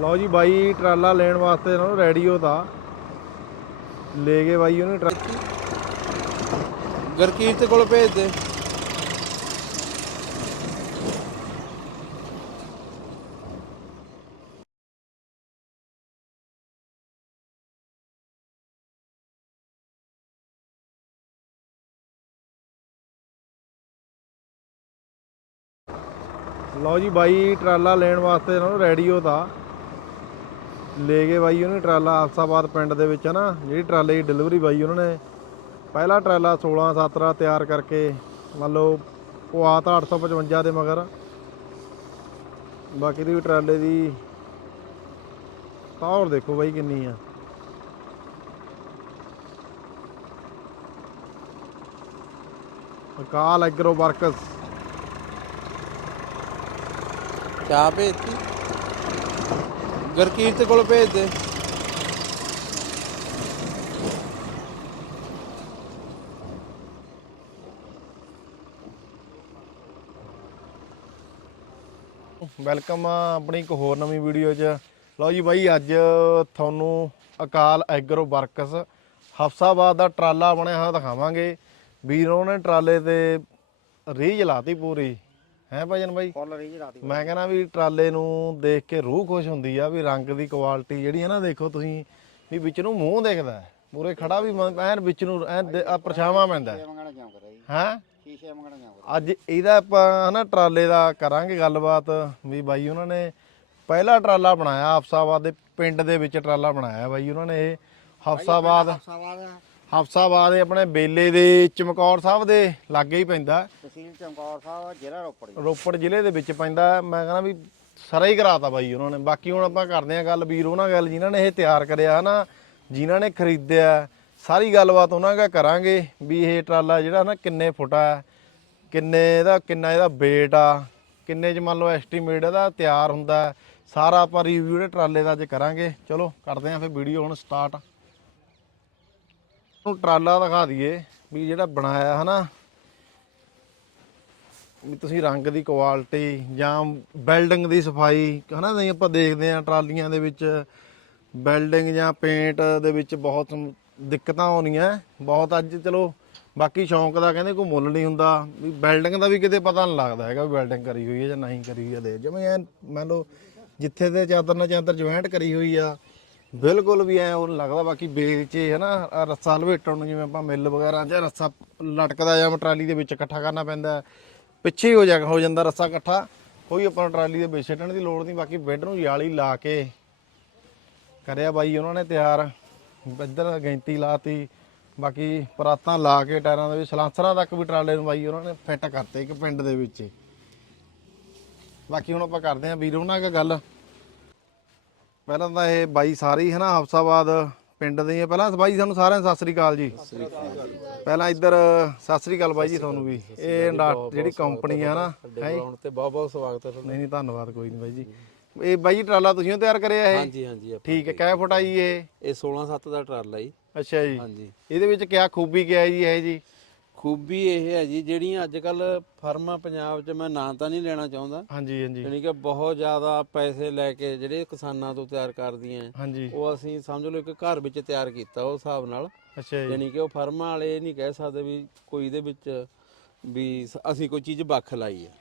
ਲਓ ਜੀ ਬਾਈ ਟਰਾਲਾ ਲੈਣ ਵਾਸਤੇ ਇਹਨਾਂ ਨੂੰ ਰੈਡੀਓ ਤਾਂ। ਲੈ ਗਏ ਬਾਈ ਉਹਨੇ ਗਰਕੀਰਤ ਕੋਲ ਭੇਜ ਦੇ। ਲਓ ਜੀ ਬਾਈ ਟਰਾਲਾ ਲੈਣ ਵਾਸਤੇ ਇਹਨਾਂ ਨੂੰ ਰੈਡੀਓ ਤਾਂ। ਲੈ ਗਏ ਬਾਈ ਉਹਨੇ ਟਰਾਲਾ ਆਫਸਾਬਾਦ ਪਿੰਡ ਦੇ ਵਿੱਚ ਹੈ ਨਾ ਜਿਹੜੀ ਟਰਾਲੇ ਦੀ ਡਿਲੀਵਰੀ ਬਾਈ ਉਹਨਾਂ ਨੇ। ਪਹਿਲਾ ਟਰਾਲਾ 16 17 ਤਿਆਰ ਕਰਕੇ, ਮੰਨ ਲਓ ਪਵਾ ਤਾਂ 855 ਦੇ ਮਗਰ। ਬਾਕੀ ਦੀ ਟਰਾਲੇ ਦੀ ਪਾਵਰ ਦੇਖੋ ਬਾਈ ਕਿੰਨੀ ਆ। Akal agro works. ਚਾਹ ਭੇਜਤੀ? ਗਰਕੀਰਤ ਕੋਲ ਭੇਜ ਦੇ। ਵੈਲਕਮ ਆ ਆਪਣੀ ਇੱਕ ਹੋਰ ਨਵੀਂ ਵੀਡੀਓ 'ਚ। ਲਓ ਜੀ ਬਾਈ, ਅੱਜ ਤੁਹਾਨੂੰ ਅਕਾਲ ਐਗਰੋ ਵਰਕਸ ਹਫਸਾਬਾਦ ਦਾ ਟਰਾਲਾ ਬਣਿਆ ਹੋਇਆ ਦਿਖਾਵਾਂਗੇ। ਵੀਰੋਂ ਨੇ ਟਰਾਲੇ ਤੇ ਰੀਝ ਲਾਤੀ ਪੂਰੀ। ਹੈ ਭਾਜਨ ਬਾਈ? ਫੁੱਲ ਰੀਜ ਰਾਤੀ ਮੈਂ ਕਹਿੰਦਾ ਵੀ ਟਰਾਲੇ ਨੂੰ ਦੇਖ ਕੇ ਰੂਹ ਖੁਸ਼ ਹੁੰਦੀ ਆ ਵੀ ਰੰਗ ਦੀ ਕੁਆਲਿਟੀ ਜਿਹੜੀ ਹੈ ਨਾ ਦੇਖੋ ਤੁਸੀਂ ਵੀ ਵਿੱਚ ਨੂੰ ਮੂੰਹ ਦਿਖਦਾ। ਪੂਰੇ ਖੜਾ ਵੀ ਐਨ ਵਿੱਚ ਨੂੰ ਐਨ ਆ ਪਰਛਾਵਾਂ ਪੈਂਦਾ ਹੈ। ਸ਼ੀਸ਼ੇ ਮੰਗਣਾ ਅੱਜ ਇਹਦਾ ਆਪਾਂ ਹਨਾ ਟਰਾਲੇ ਦਾ ਕਰਾਂਗੇ ਗੱਲਬਾਤ ਵੀ ਬਾਈ ਉਹਨਾਂ ਨੇ ਪਹਿਲਾ ਟਰਾਲਾ ਬਣਾਇਆ ਹਫਸਾਬਾਦ ਦੇ ਪਿੰਡ ਦੇ ਵਿੱਚ ਟਰਾਲਾ ਬਣਾਇਆ ਬਾਈ ਉਹਨਾਂ ਨੇ ਇਹ। ਹਫਸਾਬਾਦ ਹਫਸਾਬਾਦ ਇਹ ਆਪਣੇ ਬੇਲੇ ਦੇ ਚਮਕੌਰ ਸਾਹਿਬ ਦੇ ਲਾਗੇ ਹੀ ਪੈਂਦਾ ਤਹਿਸੀਲ ਚਮਕੌਰ ਸਾਹਿਬ ਜ਼ਿਲ੍ਹਾ ਰੋਪੜ ਜੀ। ਰੋਪੜ ਜ਼ਿਲ੍ਹੇ ਦੇ ਵਿੱਚ ਪੈਂਦਾ ਮੈਂ ਕਹਿੰਦਾ ਵੀ ਸਾਰਾ ਹੀ ਕਰਾਤਾ ਬਾਈ ਉਹਨਾਂ ਨੇ ਬਾਕੀ ਹੁਣ ਆਪਾਂ ਕਰਦੇ ਆਂ ਗੱਲ ਵੀਰ ਉਹਨਾਂ ਗੱਲ ਜਿਨ੍ਹਾਂ ਨੇ ਇਹ ਤਿਆਰ ਕਰਿਆ ਹਨਾ ਜਿਨ੍ਹਾਂ ਨੇ ਖਰੀਦਿਆ ਸਾਰੀ ਗੱਲਬਾਤ ਉਹਨਾਂ ਨਾਲ ਕਰਾਂਗੇ ਵੀ ਇਹ ਟਰਾਲਾ ਜਿਹੜਾ ਨਾ ਕਿੰਨੇ ਫੁੱਟ ਆ ਕਿੰਨੇ ਇਹਦਾ ਕਿੰਨਾ ਇਹਦਾ weight ਆ ਕਿੰਨੇ ਚ ਮੰਨ ਲਓ ਐਸਟੀਮੇਟ ਇਹਦਾ ਤਿਆਰ ਹੁੰਦਾ ਹੈ। ਸਾਰਾ ਆਪਾਂ ਰਿਵਿਊ ਦੇ ਟਰਾਲੇ ਦਾ ਅੱਜ ਕਰਾਂਗੇ ਚਲੋ ਕਰਦੇ ਆਂ ਫਿਰ ਵੀਡੀਓ ਹੁਣ ਸਟਾਰਟ ਨੂੰ ਟਰਾਲਾ ਦਿਖਾ ਦਈਏ ਵੀ ਜਿਹੜਾ ਬਣਾਇਆ ਹਨਾ। ਵੀ ਤੁਸੀਂ ਰੰਗ ਦੀ ਕੁਆਲਿਟੀ ਜਾਂ ਬਿਲਡਿੰਗ ਦੀ ਸਫ਼ਾਈ ਹਨਾ ਨਹੀਂ ਆਪਾਂ ਦੇਖਦੇ ਆ ਟਰਾਲੀਆਂ ਦੇ ਵਿੱਚ। ਬਿਲਡਿੰਗ ਜਾਂ ਪੇਂਟ ਦੇ ਵਿੱਚ ਬਹੁਤ ਦਿੱਕਤਾਂ ਆਉਣੀਆਂ। ਬਹੁਤ ਅੱਜ ਚਲੋ ਬਾਕੀ ਸ਼ੌਂਕ ਦਾ ਕਹਿੰਦੇ ਕੋਈ ਮੁੱਲ ਨਹੀਂ ਹੁੰਦਾ। ਵੀ ਬਿਲਡਿੰਗ ਦਾ ਵੀ ਕਿਤੇ ਪਤਾ ਨਹੀਂ ਲੱਗਦਾ ਹੈਗਾ ਵੀ ਬਿਲਡਿੰਗ ਕਰੀ ਹੋਈ ਹੈ ਜਾਂ ਨਹੀਂ ਕਰੀ ਹੋਈ ਹੈ। ਦੇ ਜਿਵੇਂ ਐ ਮੰਨ ਲਓ ਜਿੱਥੇ ਤੇ ਚਾਦਰ ਨਾਲ ਚਾਦਰ ਜੁਆਇੰਟ ਕਰੀ ਹੋਈ ਆ ਬਿਲਕੁਲ ਵੀ ਐ ਉਹ ਲੱਗਦਾ ਬਾਕੀ ਬੇਲ 'ਚ ਨਾ ਆਹ ਰੱਸਾ ਲਵੇਟਣ ਨੂੰ ਜਿਵੇਂ ਆਪਾਂ ਮਿੱਲ ਵਗੈਰਾ ਜਾਂ ਰੱਸਾ ਲਟਕਦਾ ਜਾਂ ਟਰਾਲੀ ਦੇ ਵਿੱਚ ਇਕੱਠਾ ਕਰਨਾ ਪੈਂਦਾ ਪਿੱਛੇ ਹੀ ਹੋ ਜਾ, ਹੋ ਜਾਂਦਾ ਰੱਸਾ ਇਕੱਠਾ, ਕੋਈ ਆਪਾਂ ਨੂੰ ਟਰਾਲੀ ਦੇ ਵਿੱਚ ਛੱਡਣ ਦੀ ਲੋੜ ਨਹੀਂ, ਬਾਕੀ ਬੈੱਡ ਨੂੰ ਜਾਲੀ ਲਾ ਕੇ ਕਰਿਆ ਬਾਈ ਉਹਨਾਂ ਨੇ ਤਿਆਰ, ਇੱਧਰ ਗੈਂਤੀ ਲਾਤੀ, ਬਾਕੀ ਪਰਾਤਾਂ ਲਾ ਕੇ ਟਾਇਰਾਂ ਦੇ ਵੀ ਸਲਾਂਸਰਾਂ ਤੱਕ ਵੀ ਟਰਾਲੇ ਨੂੰ ਬਾਈ ਉਹਨਾਂ ਨੇ ਫਿੱਟ ਕਰਤੇ ਇੱਕ ਪਿੰਡ ਦੇ ਵਿੱਚ। ਬਾਕੀ ਹੁਣ ਆਪਾਂ ਕਰਦੇ ਆਂ ਵੀਰ ਉਹਨਾਂ ਨਾਲ ਗੱਲ। ਪਹਿਲਾਂ ਤਾਂ ਇਹ ਬਾਈ ਸਾਰੀ ਹੈ ਨਾ ਹਫਸਾਬਾਦ ਪਿੰਡ ਦੇ ਹੀ ਆ। ਪਹਿਲਾਂ ਬਾਈ ਸਾਨੂੰ ਸਾਰਿਆਂ ਨੂੰ ਸਤਿ ਸ੍ਰੀ ਅਕਾਲ ਜੀ। ਪਹਿਲਾਂ ਇੱਧਰ ਸਤਿ ਸ੍ਰੀ ਅਕਾਲ ਬਾਈ ਜੀ ਤੁਹਾਨੂੰ ਵੀ। ਇਹ ਜਿਹੜੀ ਕੰਪਨੀ ਆ ਨਾ ਹੈ? ਹੁਣ ਤੇ ਬਹੁਤ ਬਹੁਤ ਸਵਾਗਤ ਹੈ ਨਹੀਂ ਨਹੀਂ ਧੰਨਵਾਦ ਕੋਈ ਨਹੀਂ ਬਾਈ ਜੀ। ਇਹ ਬਾਈ ਜੀ ਟਰਾਲਾ ਤੁਸੀਂ ਓ ਤਿਆਰ ਕਰਿਆ ਇਹ? ਹਾਂਜੀ ਹਾਂਜੀ ਆਪਾਂ- ਠੀਕ ਹੈ ਕਿੰਨੇ ਫੁੱਟ ਆ ਜੀ ਇਹ? ਇਹ 16 7 ਦਾ ਟਰਾਲਾ ਜੀ। ਅੱਛਾ ਜੀ। ਹਾਂਜੀ। ਇਹਦੇ ਵਿੱਚ ਕਿਆ ਖੂਬੀ ਕਿਆ ਹੈ ਜੀ ਇਹ ਜੀ? ਖੂਬੀ ਇਹ ਹੈ ਜੀ ਜਿਹੜੀਆਂ ਅੱਜ ਕੱਲ ਫਰਮਾਂ ਪੰਜਾਬ 'ਚ ਮੈਂ ਨਾਂ ਤਾਂ ਨਹੀਂ ਲੈਣਾ ਚਾਹੁੰਦਾ। ਹਾਂਜੀ ਹਾਂਜੀ। ਯਾਨੀ ਕਿ ਬਹੁਤ ਜ਼ਿਆਦਾ ਪੈਸੇ ਲੈ ਕੇ ਜਿਹੜੇ ਕਿਸਾਨਾਂ ਤੋਂ ਤਿਆਰ ਕਰਦੀਆਂ ਹੈ, ਹਾਂਜੀ। ਉਹ ਅਸੀਂ ਸਮਝ ਲਓ ਇੱਕ ਘਰ ਵਿੱਚ ਤਿਆਰ ਕੀਤਾ ਉਹ ਹਿਸਾਬ ਨਾਲ। ਅੱਛਾ ਜੀ। ਯਾਨੀ ਕਿ ਉਹ ਫਰਮਾਂ ਵਾਲੇ ਨਹੀਂ ਕਹਿ ਸਕਦੇ ਵੀ ਕੋਈ ਇਹਦੇ ਵਿੱਚ ਵੀ ਸ- ਅਸੀਂ ਕੋਈ ਚੀਜ਼ ਵੱਖ ਲਾਈ ਹੈ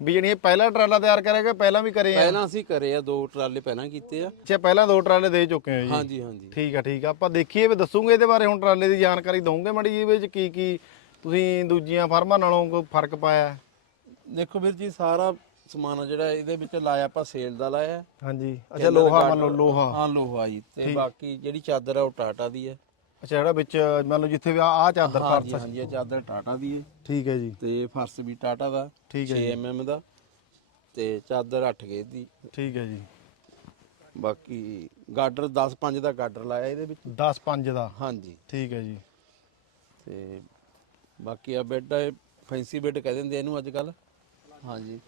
ਵੀ ਜਿਹੜੀ ਇਹ ਪਹਿਲਾ ਟਰਾਲਾ ਤਿਆਰ ਕਰੇਗਾ ਪਹਿਲਾਂ ਵੀ ਕਰੇ ਆ? ਪਹਿਲਾਂ ਅਸੀਂ ਕਰੇ ਆ ਦੋ ਟਰਾਲੇ ਪਹਿਲਾਂ ਕੀਤੇ ਆ। ਅੱਛਾ ਪਹਿਲਾਂ ਦੋ ਟਰਾਲੇ ਦੇ ਚੁੱਕੇ ਆ ਜੀ। ਹਾਂਜੀ ਹਾਂਜੀ। ਠੀਕ ਆ ਠੀਕ ਆ। ਆਪਾਂ ਦੇਖੀਏ ਵੀ ਦੱਸੂਗੇ ਇਹਦੇ ਬਾਰੇ ਹੁਣ ਟਰਾਲੇ ਦੀ ਜਾਣਕਾਰੀ ਦਵੋਗੇ ਮੜੀ ਜੀ ਵਿੱਚ ਕੀ ਕੀ ਤੁਸੀਂ ਦੂਜੀਆਂ ਫਰਮਾਂ ਨਾਲੋਂ ਕੋਈ ਫ਼ਰਕ ਪਾਇਆ? ਦੇਖੋ ਵੀਰ ਜੀ ਸਾਰਾ ਸਮਾਨ ਆ ਜਿਹੜਾ ਇਹਦੇ ਵਿੱਚ ਲਾਇਆ ਆਪਾਂ ਸੇਲ ਦਾ ਲਾਇਆ। ਹਾਂਜੀ। ਅੱਛਾ ਲੋਹਾ ਮੰਨ ਲਓ ਲੋਹਾ। ਹਾਂ ਲੋਹਾ ਜੀ। ਤੇ ਬਾਕੀ ਜਿਹੜੀ ਚਾਦਰ ਆ ਉਹ ਟਾਟਾ ਦੀ ਹੈ ਅੱਛਾ ਜਿਹੜਾ ਵਿੱਚ ਮੰਨ ਲਓ ਜਿੱਥੇ ਵੀ ਆ ਚਾਦਰ ਫਰਸ਼ ਹਾਂਜੀ ਇਹ ਚਾਦਰ ਟਾਟਾ ਦੀ ਹੈ ਠੀਕ ਹੈ ਜੀ। ਤੇ ਫਰਸ਼ ਵੀ ਟਾਟਾ ਦਾ ਠੀਕ ਹੈ 6 mm ਦਾ। ਤੇ ਚਾਦਰ 8 ਗੇਜ ਦੀ। ਠੀਕ ਹੈ ਜੀ। ਬਾਕੀ ਗਾਡਰ 10 5 ਦਾ ਗਾਡਰ ਲਾਇਆ ਇਹਦੇ ਵਿੱਚ। 10 5 ਦਾ? ਹਾਂਜੀ ਠੀਕ ਹੈ ਜੀ। ਤੇ ਬਾਕੀ ਆ ਬੈੱਡ ਫੈਂਸੀ ਬੈੱਡ ਕਹਿ ਦਿੰਦੇ ਇਹਨੂੰ ਅੱਜ ਕੱਲ ਹਾਂਜੀ।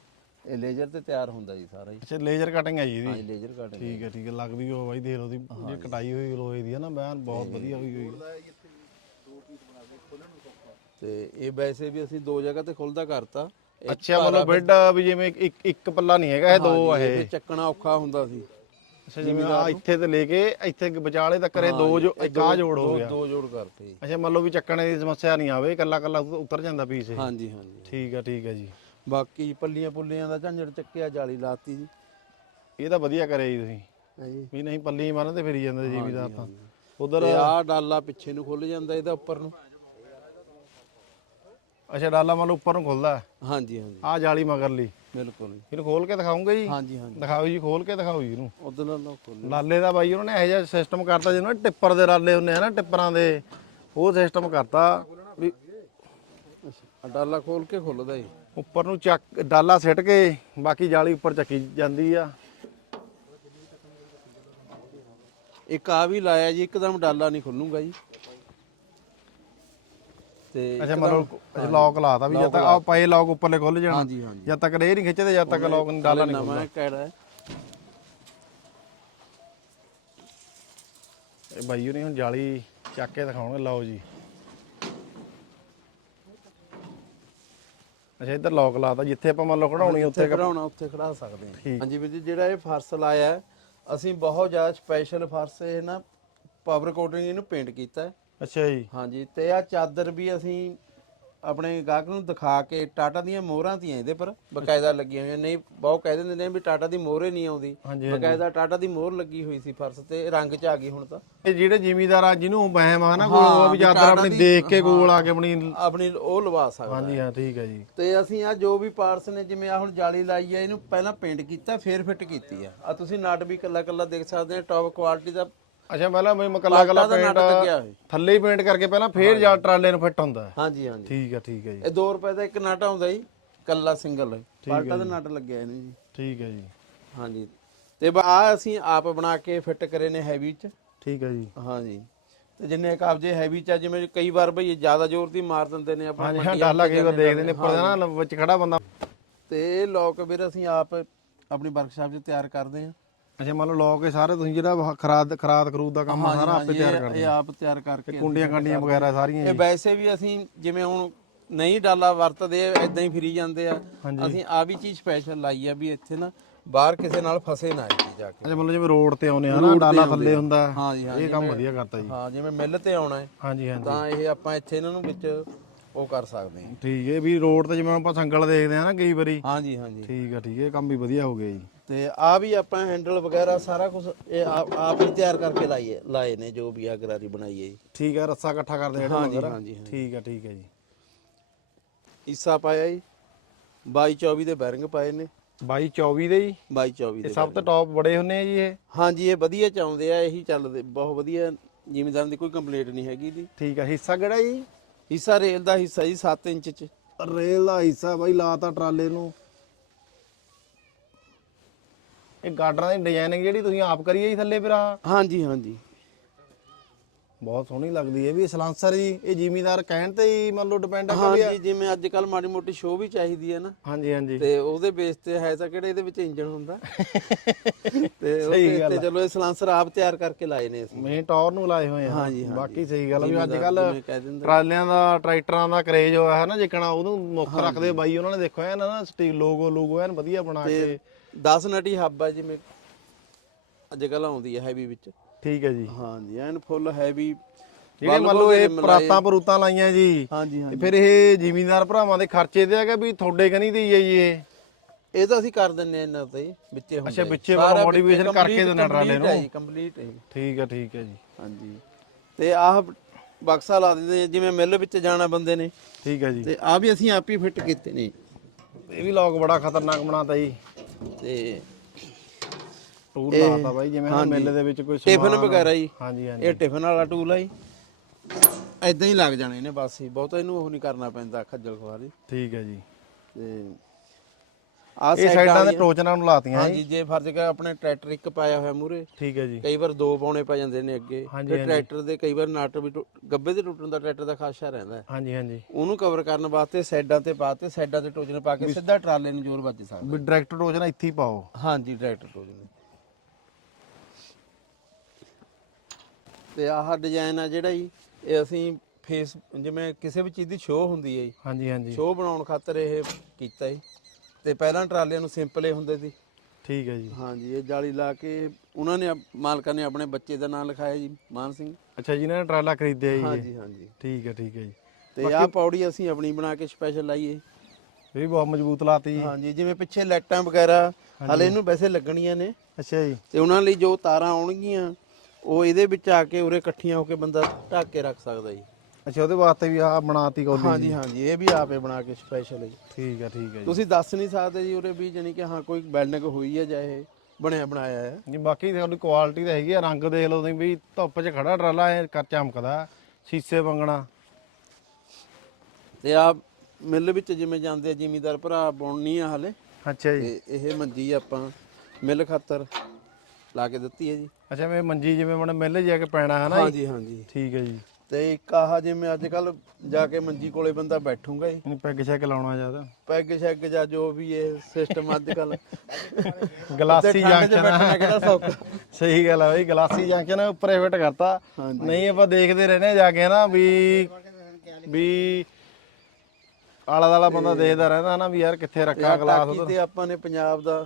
ਇਹ ਲੇਜ਼ਰ ਤੇ ਤਿਆਰ ਹੁੰਦਾ ਜੀ ਸਾਰਾ ਹੀ। ਅੱਛਾ ਲੇਜ਼ਰ ਕਟਿੰਗ ਹੈ ਜੀ ਹਾਂਜੀ ਇਹਦੀ ਲੇਜ਼ਰ ਕੱਟ ਠੀਕ ਹੈ ਠੀਕ ਹੈ ਲੱਗਦੀ ਉਹ ਬਾਈ ਦੇਖ ਲਓ ਦੀ ਜੇ ਕਟਾਈ ਹੋਈ ਲੋਹੇ ਦੀ ਹੈ ਨਾ ਬੈਨ ਬਹੁਤ ਵਧੀਆ ਹੋਈ ਹੋਈ ਤੇ ਇਹ ਵੈਸੇ ਵੀ ਅਸੀਂ ਦੋ ਜਗ੍ਹਾ ਤੇ ਖੁੱਲਦਾ ਕਰਤਾ। ਇਹ ਅੱਛਾ ਮਤਲਬ ਬੈੱਡ ਵੀ ਜਿਵੇਂ ਇੱਕ ਇੱਕ ਪੱਲਾ ਨਹੀਂ ਹੈਗਾ ਇਹ ਦੋ ਆ ਇਹ ਇਹ। ਚੱਕਣਾ ਔਖਾ ਹੁੰਦਾ ਸੀ। ਜਿਵੇਂ ਆ ਇੱਥੇ ਤੇ ਲੈ ਕੇ ਇੱਥੇ ਵਿਚਾਲੇ ਤੱਕ ਇਹ ਦੋ ਜੋ ਇੱਕ ਆ ਜੋੜ ਹੋ ਗਿਆ। ਦੋ ਜੋੜ ਕਰਤੇ। ਜੀ। ਅੱਛਾ ਮੰਨ ਲਓ ਵੀ ਚੱਕਣੇ ਦੀ ਸਮੱਸਿਆ ਨਹੀਂ ਆਵੇ ਕੱਲਾ ਕੱਲਾ ਉਤਰ ਜਾਂਦਾ ਪੀਸ ਇਹ। ਹਾਂਜੀ ਹਾਂਜੀ। ਠੀਕ ਆ ਠੀਕ ਆ ਜੀ। ਬਾਕੀ ਪੱਲੀਆਂ ਪੁੱਲੀਆਂ ਦਾ ਝੰਜੜ ਚੱਕਿਆ ਜਾਲੀ ਲਾਤੀ ਜੀ। ਇਹ ਤਾਂ ਵਧੀਆ ਕਰਿਆ ਜੀ ਤੁਸੀਂ। ਹੈ ਜੀ। ਵੀ ਨਹੀਂ ਪੱਲੀ ਬੰਨ੍ਹਦੇ ਫਿਰੀ ਜਾਂਦੇ ਜੀਵੀਦਾਰ ਤਾਂ। ਉਧਰ ਤੇ ਆਹ ਡਾਲਾ ਪਿੱਛੇ ਨੂੰ ਖੁੱਲ ਜਾਂਦਾ ਇਹਦਾ ਉੱਪਰ ਨੂੰ। ਅੱਛਾ ਡਾਲਾ ਮੰਨ ਲਓ ਉੱਪਰ ਨੂੰ ਖੁੱਲਦਾ ਹਾਂਜੀ ਹਾਂਜੀ। ਆ ਜਾਲੀ ਮਗਰਲੀ। ਬਿਲਕੁਲ। ਇਹਨੂੰ ਖੋਲ ਕੇ ਦਿਖਾਉਂਗੇ ਜੀ। ਹਾਂਜੀ ਹਾਂਜੀ। ਦਿਖਾਓ ਜੀ ਖੋਲ ਕੇ ਦਿਖਾਓ ਜੀ ਇਹਨੂੰ। ਉਧਰ ਨਾਲ ਖੁੱਲ ਲਾਲੇ ਦਾ ਬਾਈ ਉਹਨਾਂ ਨੇ ਇਹੋ ਜਿਹਾ ਸਿਸਟਮ ਕਰਤਾ ਜਿਵੇਂ ਟਿੱਪਰ ਦੇ ਰਾਲੇ ਹੁੰਦੇ ਆ ਨਾ ਟਿੱਪਰਾਂ ਦੇ। ਉਹ ਸਿਸਟਮ ਕਰਤਾ ਵੀ ਡਾਲਾ ਖੋਲ ਕੇ ਖੁੱਲਦਾ ਜੀ। ਉੱਪਰ ਨੂੰ ਚੱਕ ਡਾਲਾ ਸਿੱਟ ਕੇ ਬਾਕੀ ਜਾਲੀ ਉੱਪਰ ਚੱਕੀ ਜਾਂਦੀ ਆ। ਇੱਕ ਆ ਵੀ ਲਾਇਆ ਜੀ ਇੱਕਦਮ ਡਾਲਾ ਨਹੀਂ ਖੁੱਲੂਗਾ ਜੀ। ਤੇ ਅੱਛਾ ਮਤਲਬ ਲੌਕ ਲਾਤਾ ਵੀ ਜਦ ਤੱਕ ਆ ਪਏ ਲੌਕ ਉੱਪਰਲੇ ਖੁੱਲ ਜਾਣਾ। ਹਾਂਜੀ ਹਾਂਜੀ। ਜਦ ਤੱਕ ਇਹ ਨਹੀਂ ਖਿੱਚਦੇ ਜਦ ਤੱਕ ਲੌਕ ਨਹੀਂ ਡਾਲਾ ਨਹੀਂ ਨਵਾਂ ਕਿਹੜਾ ਹੈ। ਇਹ ਬਾਈ ਨੇ ਹੁਣ ਜਾਲੀ ਚੱਕ ਕੇ ਦਿਖਾਉਣਗੇ ਲਓ ਜੀ। ਅੱਛਾ ਇੱਧਰ ਲੌਕ ਲਾਤਾ ਜਿੱਥੇ ਆਪਾਂ ਮੰਨ ਲਓ ਕਢਾਉਣੀ ਉੱਥੇ ਖੜਾਉਣਾ ਉੱਥੇ ਖੜਾ ਸਕਦੇ ਹਾਂ। ਹਾਂਜੀ ਵੀਰ ਜੀ ਜਿਹੜਾ ਇਹ ਫਰਸ਼ ਲਾਇਆ ਅਸੀਂ ਬਹੁਤ ਜ਼ਿਆਦਾ ਸਪੈਸ਼ਲ ਫਰਸ਼ ਇਹ ਨਾ ਪਾਵਰ ਕੋਟਿੰਗ ਇਹਨੂੰ ਪੇਂਟ ਕੀਤਾ ਹੈ। ਅੱਛਾ ਜੀ। ਹਾਂਜੀ ਤੇ ਆ ਚਾਦਰ ਵੀ ਅਸੀਂ ਆਪਣੇ ਗਾਹਕ ਨੂੰ ਦਿਖਾ ਕੇ ਟਾਟਾ ਦੀਆਂ ਮੋਹਰਾਂ ਤੀਆਂ ਇਹਦੇ ਪਰ ਬਕਾਇਦਾ ਲੱਗੀਆਂ ਹੋਈਆਂ। ਨਹੀਂ ਬਹੁਤ ਕਹਿ ਦਿੰਦੇ ਨੇ ਵੀ ਟਾਟਾ ਦੀ ਮੋਹਰੇ ਨਹੀਂ ਆਉਂਦੀ। ਹਾਂਜੀ, ਬਕਾਇਦਾ ਟਾਟਾ ਦੀ ਮੋਹਰ ਲੱਗੀ ਹੋਈ ਸੀ ਫਰਸ਼ ਤੇ ਰੰਗ ਚ ਆ ਗਈ ਹੁਣ ਤਾਂ। ਇਹ ਜਿਹੜੇ ਜ਼ਿਮੀਦਾਰ ਆ ਜਿਹਨੂੰ ਵਹਿਮ ਆ ਨਾ ਉਹ ਵੀ ਚਾਦਰ ਆਪਣੀ ਦੇਖ ਕੇ ਕੋਲ ਆ ਕੇ ਆਪਣੀ ਆਪਣੀ ਉਹ ਲਵਾ ਸਕਦਾ। ਹਾਂਜੀ ਹਾਂ ਠੀਕ ਹੈ ਜੀ। ਤੇ ਅਸੀਂ ਆ ਜੋ ਵੀ ਪਾਰਟਸ ਨੇ ਜਿਵੇਂ ਆ ਹੁਣ ਜਾਲੀ ਲਾਈ ਆ ਇਹਨੂੰ ਪਹਿਲਾਂ ਪੇਂਟ ਕੀਤਾ ਫਿਰ ਫਿੱਟ ਕੀਤੀ ਆ। ਆ ਤੁਸੀਂ ਨਟ ਵੀ ਕੱਲਾ ਕੱਲਾ ਦੇਖ ਸਕਦੇ ਆ ਟੌਪ ਕੁਆਲਿਟੀ ਦਾ ਅੱਛਾ ਪਹਿਲਾਂ ਮੈਂ ਕੱਲਾ ਕੱਲਾ ਦਾ ਪੇਂਟ ਲੱਗਿਆ ਹੋਇਆ। ਥੱਲੇ ਹੀ ਪੇਂਟ ਕਰਕੇ ਪਹਿਲਾਂ ਫੇਰ ਜਾ ਟਰਾਲੇ ਨੂੰ ਫਿੱਟ ਹੁੰਦਾ। ਹੈ। ਹਾਂਜੀ ਹਾਂਜੀ। ਠੀਕ ਹੈ ਠੀਕ ਹੈ ਜੀ। ਇਹ 2 ਰੁਪਏ ਦਾ ਇੱਕ ਨਟ ਆਉਂਦਾ ਜੀ ਕੱਲਾ ਸਿੰਗਲ ਪਾਲਟਾ ਦਾ ਨਟ ਲੱਗਿਆ ਇਹਨੂੰ ਜੀ। ਠੀਕ ਹੈ ਜੀ। ਹਾਂਜੀ। ਤੇ ਆ ਅਸੀਂ ਆਪ ਬਣਾ ਕੇ ਫਿੱਟ ਕਰੇ ਨੇ ਹੈਵੀ ਚ। ਠੀਕ ਹੈ ਜੀ। ਹਾਂਜੀ। ਤੇ ਜਿੰਨੇ ਕਾਬਜੇ ਹੈਵੀ ਚ ਆ, ਜਿਵੇਂ ਕਈ ਵਾਰ ਬਈ ਜ਼ਿਆਦਾ ਜ਼ੋਰ ਦੀ ਮਾਰ ਦਿੰਦੇ ਨੇ ਆਪਣਾ ਹਾਂਜੀ ਹਾਂ ਡਾਲਾ ਕਈ ਵਾਰ ਦੇਖਦੇ ਨੇ। ਉੱਪਰ ਦਾ ਨਾ ਵਿੱਚ ਖੜਾ ਬੰਦਾ। ਤੇ ਇਹ ਲੋਕ ਵੀਰ ਅਸੀਂ ਆਪ ਆਪਣੀ ਵਰਕਸ਼ਾਪ 'ਚ ਤਿਆਰ ਕਰਦੇ ਆ। ਅੱਛਾ ਮੰਨ ਲਓ ਲੋਕ ਇਹ ਸਾਰੇ ਤੁਸੀਂ ਜਿਹੜਾ ਖਰਾਦ ਖਰਾਦ ਖਰੂਦ ਦਾ ਕੰਮ ਆ ਸਾਰਾ ਆਪੇ ਤਿਆਰ ਕਰਦੇ ਇਹ ਆਪ ਤਿਆਰ ਕਰਕੇ ਕੁੰਡੀਆਂ ਕਾਂਡੀਆਂ ਵਗੈਰਾ ਸਾਰੀਆਂ ਇਹ ਵੈਸੇ ਵੀ ਅਸੀਂ ਜਿਵੇਂ ਹੁਣ ਨਹੀਂ ਡਾਲਾ ਵਰਤਦੇ ਐਦਾਂ ਹੀ ਫਿਰੀ ਜਾਂਦੇ ਆ। ਅਸੀਂ ਆ ਵੀ ਚੀਜ਼ ਸਪੈਸ਼ਲ ਲਾਈ ਆ ਵੀ ਇੱਥੇ ਨਾ ਬਾਹਰ ਕਿਸੇ ਨਾਲ ਫਸੇ ਨਾ ਚੀਜ਼ ਜਾ ਕੇ। ਅੱਛਾ ਮੰਨ ਲਓ ਜਿਵੇਂ ਰੋਡ ਤੇ ਆਉਨੇ ਆ ਨਾ ਡਾਲਾ ਥੱਲੇ ਹੁੰਦਾ ਹਾਂ ਇਹ ਕੰਮ ਵਧੀਆ ਕਰਤਾ ਜੀ। ਹਾਂ ਜਿਵੇਂ ਮਿੱਲ ਤੇ ਆਉਣਾ ਹੈ। ਹਾਂਜੀ ਹਾਂਜੀ। ਤਾਂ ਇਹ ਆਪਾਂ ਇੱਥੇ ਇਹਨਾਂ ਨੂੰ ਵਿੱਚ ਉਹ ਕਰ ਸਕਦੇ ਹਾਂ। ਠੀਕ ਹੈ ਵੀ ਰੋਡ ਤੇ ਜਿਵੇਂ ਆਪਾਂ ਸੰਗਲ ਦੇਖਦੇ ਆ ਨਾ ਕਈ ਵਾਰੀ। ਹਾਂਜੀ ਹਾਂਜੀ। ਠੀਕ ਆ ਠੀਕ ਹੈ ਕੰਮ ਵੀ ਵਧੀਆ ਹੋ ਗਿਆ ਜੀ। ਤੇ ਆ ਵੀ ਆਪਾਂ ਹੈਂਡਲ ਵਗੈਰਾ ਸਾਰਾ ਕੁਝ ਇਹ ਆਪ ਆਪ ਹੀ ਤਿਆਰ ਕਰਕੇ ਲਾਈਏ ਲਾਏ ਨੇ ਜੋ ਵੀ ਆ ਗਰਾਰੀ ਬਣਾਈ ਹੈ ਜੀ ਠੀਕ ਹੈ ਰੱਸਾ ਇਕੱਠਾ ਕਰਦੇ ਜਿਹੜਾ ਹਾਂਜੀ ਹਾਂਜੀ। ਠੀਕ ਹੈ ਠੀਕ ਹੈ ਜੀ। ਈਸਾ ਪਾਇਆ ਜੀ। 22 24 ਦੇ ਬੈਰਿੰਗ ਪਾਏ ਨੇ। 22 24 ਦੇ ਜੀ। 22 24 ਇਹ ਦੇ ਸਭ ਤੋਂ ਟੌਪ ਬੜੇ ਹੁੰਨੇ ਆ ਜੀ ਇਹ। ਹਾਂਜੀ ਇਹ ਵਧੀਆ ਚਾਉਂਦੇ ਆ ਇਹੀ ਚੱਲਦੇ ਬਹੁਤ ਵਧੀਆ ਜ਼ਿਮੀਦਾਰਾਂ ਦੀ ਕੋਈ ਕੰਪਲੇਂਟ ਨਹੀਂ ਹੈਗੀ ਦੀ ਠੀਕ ਹੈ ਹਿੱਸਾ ਕਿਹੜਾ ਜੀ? ਹਿੱਸਾ ਰੇਲ ਦਾ ਹਿੱਸਾ ਜੀ 7 ਇੰਚ ਚ। ਰੇਲ ਦਾ ਹਿੱਸਾ ਬਾਈ ਲਾਤਾ ਟਰਾਲੇ ਨੂੰ। ਇਹ ਗਾਰਡਰਾਂ ਦੀ ਡਿਜ਼ਾਈਨਿੰਗ ਜਿਹੜੀ ਤੁਸੀਂ ਆਪ ਕਰੀ ਹੈ ਜੀ ਥੱਲੇ ਫਿਰ ਆਹ? ਹਾਂਜੀ ਹਾਂਜੀ। ਬਹੁਤ ਸੋਹਣੀ ਲੱਗਦੀ ਹੈ ਵੀ ਸਲਾਂਸਰ ਜੀ ਇਹ ਜ਼ਿਮੀਦਾਰ ਕਹਿਣ ਤੇ ਹੀ ਮੰਨ ਲਓ ਡਿਪੈਂਡ ਆ ਕਿ ਹਾਂਜੀ ਜਿਵੇਂ ਅੱਜ ਕੱਲ ਮਾੜੀ ਮੋਟੀ ਸ਼ੋਅ ਵੀ ਚਾਹੀਦੀ ਹੈ ਨਾ। ਹਾਂਜੀ ਹਾਂਜੀ। ਤੇ ਉਹਦੇ ਬੇਸ ਤੇ ਹੈ ਤਾਂ ਕਿਹੜੇ ਇਹਦੇ ਵਿੱਚ ਇੰਜਨ ਹੁੰਦਾ? ਤੇ ਉਹ ਤੇ ਚਲੋ ਇਹ ਸਲਾਂਸਰ ਆਪ ਤਿਆਰ ਕਰਕੇ ਲਾਏ ਨੇ ਅਸੀਂ। ਮੇਨ ਟੌਰ ਨੂੰ ਲਾਏ ਹੋਏ ਆ। ਹਾਂਜੀ, ਹਾਂਜੀ। ਬਾਕੀ ਸਹੀ ਗੱਲ ਆ ਵੀ ਅੱਜ ਕੱਲ ਜਿਵੇਂ ਕਹਿ ਦਿੰਦੇ ਟਰਾਲਿਆਂ ਦਾ ਟਰੈਕਟਰਾਂ ਦਾ ਕਰੇਜ ਹੋਇਆ ਹੈ ਨਾ ਜਿੱਕਣਾ ਉਹਨੂੰ ਮੁੱਖ ਰੱਖਦੇ ਬਾਈ ਉਹਨਾਂ ਨੇ ਦੇਖੋ ਐਨ ਨਾ ਸਟੀਲ ਲੋਗੋ ਲੋਗੋ ਐਨ ਵਧੀਆ ਬਣਾ ਕੇ। 10 ਨਟੀ ਹੱਬ ਆ ਜਿਵੇਂ ਅੱਜ ਕੱਲ ਆਉਂਦੀ ਹੈ ਹੈਵੀ ਵਿੱਚ। ਠੀਕ ਹੈ ਜੀ। ਹਾਂਜੀ ਐਨ ਫੁੱਲ ਹੈਵੀ ਜਿਹੜੇ ਮੰਨ ਲਓ ਇਹ ਪਰਾਤਾਂ ਪਰੂਤਾਂ ਲਾਈਆਂ ਜੀ ਹਾਂਜੀ ਤੇ ਹਾਂਜੀ ਫਿਰ ਇਹ ਜ਼ਿਮੀਂਦਾਰ ਭਰਾਵਾਂ ਦੇ ਖਰਚੇ ਤੇ ਹੈਗਾ ਵੀ ਤੁਹਾਡੇ ਕਨੀ ਦੀ ਹੈ ਜੀ ਇਹ? ਇਹ ਤਾਂ ਅਸੀਂ ਕਰ ਦਿੰਨੇ ਆ ਇਹਨਾਂ ਤੇ ਹੀ, ਵਿੱਚੇ ਹੁੰਦੇ ਅੱਛਾ, ਵਿੱਚੇ motivation ਕਰਕੇ ਆ ਟਰਾਲੇ ਨੂੰ। ਜੀ ਕੰਪਲੀਟ ਹੈ ਠੀਕ ਹੈ ਠੀਕ ਹੈ ਜੀ। ਹਾਂਜੀ। ਤੇ ਆਹ ਬਕਸਾ ਲਾ ਦਿੰਦੇ ਆ, ਜਿਵੇਂ ਮਿੱਲ ਵਿੱਚ ਜਾਣਾ ਬੰਦੇ ਨੇ। ਠੀਕ ਹੈ ਜੀ। ਤੇ ਆ ਵੀ ਅਸੀਂ ਆਪ ਹੀ ਫਿੱਟ ਕੀਤੇ ਨੇ। ਇਹ ਵੀ ਲੋਕ ਬੜਾ ਖਤਰਨਾਕ ਬਣਾਤਾ ਜੀ। ਤੇ ਟੂਲ ਲਾਤਾ ਬਾਈ ਜਿਵੇਂ ਮੇਲੇ ਦੇ ਵਿੱਚ ਕੋਈ ਟਿਫਨ ਵਗੈਰਾ ਜੀ। ਹਾਂਜੀ ਹਾਂਜੀ। ਇਹ ਟਿਫਨ ਵਾਲਾ ਟੂਲ ਹੈ ਜੀ। ਐਦਾਂ ਹੀ ਲੱਗ ਜਾਣੇ ਨੇ ਬਸ ਹੀ ਬਹੁਤਾ ਇਹਨੂੰ ਉਹ ਨਹੀਂ ਕਰਨਾ ਪੈਂਦਾ ਖੱਜਲ ਖਵਾਰੀ ਠੀਕ ਹੈ ਜੀ। ਤੇ ਆ ਇਹ ਸਾਈਡਾਂ ਦੇ ਟੋਚਨਾਂ ਨੂੰ ਲਾਤੀਆਂ ਜੀ ਹਾਂਜੀ ਜੇ। ਫਰਜ਼ ਕਰ ਆਪਣੇ ਟਰੈਕਟਰ ਇੱਕ ਪਾਇਆ ਹੋਇਆ ਮੂਰੇ ਠੀਕ ਹੈ ਜੀ। ਕਈ ਵਾਰ ਦੋ ਪਾਉਣੇ ਪੈ ਜਾਂਦੇ ਨੇ ਅੱਗੇ। ਤੇ ਟਰੈਕਟਰ ਦੇ ਕਈ ਵਾਰ ਨਟ ਵੀ ਗੱਬੇ ਦੇ ਟੁੱਟਣ ਦਾ ਟਰੈਕਟਰ ਦਾ ਖਾਸਾ ਰਹਿੰਦਾ ਹੈ। ਹਾਂਜੀ ਹਾਂਜੀ। ਉਹਨੂੰ ਕਵਰ ਕਰਨ ਵਾਸਤੇ ਸਾਈਡਾਂ ਤੇ ਪਾਤੇ ਸਾਈਡਾਂ ਤੇ ਟੋਜਨ ਪਾ ਕੇ ਸਿੱਧਾ ਟਰਾਲੇ ਨੂੰ ਜ਼ੋਰ ਵੱਜ ਸਕਦਾ। ਵੀ ਡਾਇਰੈਕਟ ਟੋਚਨ ਇੱਥੇ ਹੀ ਪਾਓ। ਹਾਂਜੀ ਟਰੈਕਟਰ ਟੋਜਨ ਤੇ ਆਹ ਡਿਜ਼ਾਈਨ ਆ ਜਿਹੜਾ ਜੀ ਇਹ ਅਸੀਂ ਫੇਸ ਜਿਵੇਂ ਕਿਸੇ ਵੀ ਚੀਜ਼ ਦੀ ਸ਼ੋਅ ਹੁੰਦੀ ਹੈ ਜੀ। ਹਾਂਜੀ ਹਾਂਜੀ। ਸ਼ੋਅ ਬਣਾਉਣ ਖਾਤਰ ਇਹ ਕੀਤਾ ਜੀ। ਤੇ ਪਹਿਲਾਂ ਟਰਾਲਿਆਂ ਨੂੰ ਸਿੰਪਲ ਹੀ ਹੁੰਦੇ ਸੀ। ਠੀਕ ਹੈ ਜੀ। ਹਾਂਜੀ ਇਹ ਜਾਲੀ ਲਾ ਕੇ ਉਹਨਾਂ ਨੇ ਮਾਲਕਾਂ ਨੇ ਆਪਣੇ ਬੱਚੇ ਦਾ ਨਾਮ ਲਿਖਾਇਆ ਜੀ ਮਾਨ ਸਿੰਘ। ਅੱਛਾ ਜੀ ਨੇ ਟਰਾਲਾ ਖਰੀਦਿਆ ਜੀ? ਹਾਂਜੀ ਹਾਂਜੀ। ਠੀਕ ਹੈ ਠੀਕ ਹੈ ਜੀ। ਤੇ ਆਹ ਪੌੜੀ ਅਸੀਂ ਆਪਣੀ ਬਣਾ ਕੇ ਸਪੈਸ਼ਲ ਲਾਈਏ ਇਹ ਵੀ ਬਹੁਤ ਮਜ਼ਬੂਤ ਲਾਤੀ। ਹਾਂਜੀ ਜਿਵੇਂ ਪਿੱਛੇ ਲਾਈਟਾਂ ਵਗੈਰਾ ਹਲੇ ਇਹਨੂੰ ਵੈਸੇ ਲੱਗਣੀਆਂ ਨੇ। ਅੱਛਾ ਜੀ। ਤੇ ਉਹਨਾਂ ਲਈ ਜੋ ਤਾਰਾਂ ਆਉਣਗੀਆਂ ਉਹ ਇਹਦੇ ਵਿੱਚ ਆ ਕੇ ਉਰੇ ਇਕੱਠੀਆਂ ਹੋ ਕੇ ਬੰਦਾ ਢੱਕ ਕੇ ਰੱਖ ਸਕਦਾ ਜੀ। ਅੱਛਾ ਉਹਦੇ ਵਾਸਤੇ ਵੀ ਆਹ ਬਣਾਤੀ ਕੋਲੀ ਹਾਂਜੀ ਹਾਂਜੀ ਇਹ ਵੀ ਆਪੇ ਬਣਾ ਕੇ ਸਪੈਸ਼ਲ ਹੈ ਜੀ। ਠੀਕ ਹੈ ਠੀਕ ਹੈ ਜੀ। ਤੁਸੀਂ ਦੱਸ ਨਹੀਂ ਸਕਦੇ ਜੀ ਉਰੇ ਵੀ ਜਾਨੀ ਕਿ ਹਾਂ ਕੋਈ ਬਿਲਡਿੰਗ ਹੋਈ ਹੈ ਜਾਂ ਇਹ ਬਣਿਆ ਬਣਾਇਆ ਹੈ। ਜੀ ਬਾਕੀ ਤੁਹਾਡੀ ਕੁਆਲਿਟੀ ਤਾਂ ਹੈਗੀ ਆ ਰੰਗ ਦੇਖ ਲਓ ਤੁਸੀਂ ਵੀ ਧੁੱਪ 'ਚ ਖੜਾ ਟਰਾਲਾ ਇਹ ਕਰ ਚਮਕਦਾ ਸ਼ੀਸ਼ੇ ਮੰਗਣਾ ਤੇ ਆ ਮਿੱਲ ਵਿੱਚ ਜਿਵੇਂ ਜਾਂਦੇ ਆ ਜ਼ਿਮੀਦਾਰ ਭਰਾ ਬੁਣਨੀ ਆ ਹਲੇ। ਅੱਛਾ ਜੀ। ਤੇ ਇਹ ਮੰਜੀ ਆਪਾਂ ਮਿੱਲ ਖਾਤਰ। ਲਾ ਕੇ ਦਿੱਤੀ ਹੈ ਜੀ। ਅੱਛਾ ਮੈਂ ਮੰਜੀ ਜਿਵੇਂ ਮਨ ਮਿਲ ਜਾ ਕੇ ਪੈਣਾ ਹੈ ਨਾ ਜੀ? ਹਾਂਜੀ ਹਾਂਜੀ। ਠੀਕ ਹੈ ਜੀ। ਤੇ ਇੱਕ ਆਹ ਜਿਵੇਂ ਅੱਜ ਕੱਲ ਜਾ ਕੇ ਮੰਜੀ ਕੋਲੇ ਬੰਦਾ ਬੈਠੂਗਾ ਜੀ। ਪੈਗ ਸ਼ੈਗ ਲਾਉਣਾ ਜ਼ਿਆਦਾ। ਪੈਗ ਸ਼ੈਗ ਜਾਂ ਜੋ ਵੀ ਇਹ ਸਿਸਟਮ ਅੱਜ ਕੱਲ ਗਲਾਸੀ ਜੰਕਸ਼ਨ ਬੈਠਣਾ ਕਿਹੜਾ ਸੌਖਾ। ਸਹੀ ਗੱਲ ਆ ਬਈ ਗਲਾਸੀ ਜੰਕਸ਼ਨ ਉੱਪਰੇ ਫਿੱਟ ਕਰਤਾ। ਨਹੀਂ ਆਪਾਂ ਦੇਖਦੇ ਰਹਿੰਦੇ ਜਾ ਕੇ ਨਾ ਵੀ ਵੀ ਆਲਾ ਦਾਲਾ ਬੰਦਾ ਦੇਖਦਾ ਰਹਿੰਦਾ ਨਾ ਵੀ ਯਾਰ ਕਿੱਥੇ ਰੱਖਾ ਗਲਾਸ ਟਾਕੀ ਤੇ ਆਪਾਂ ਨੇ ਪੰਜਾਬ ਦਾ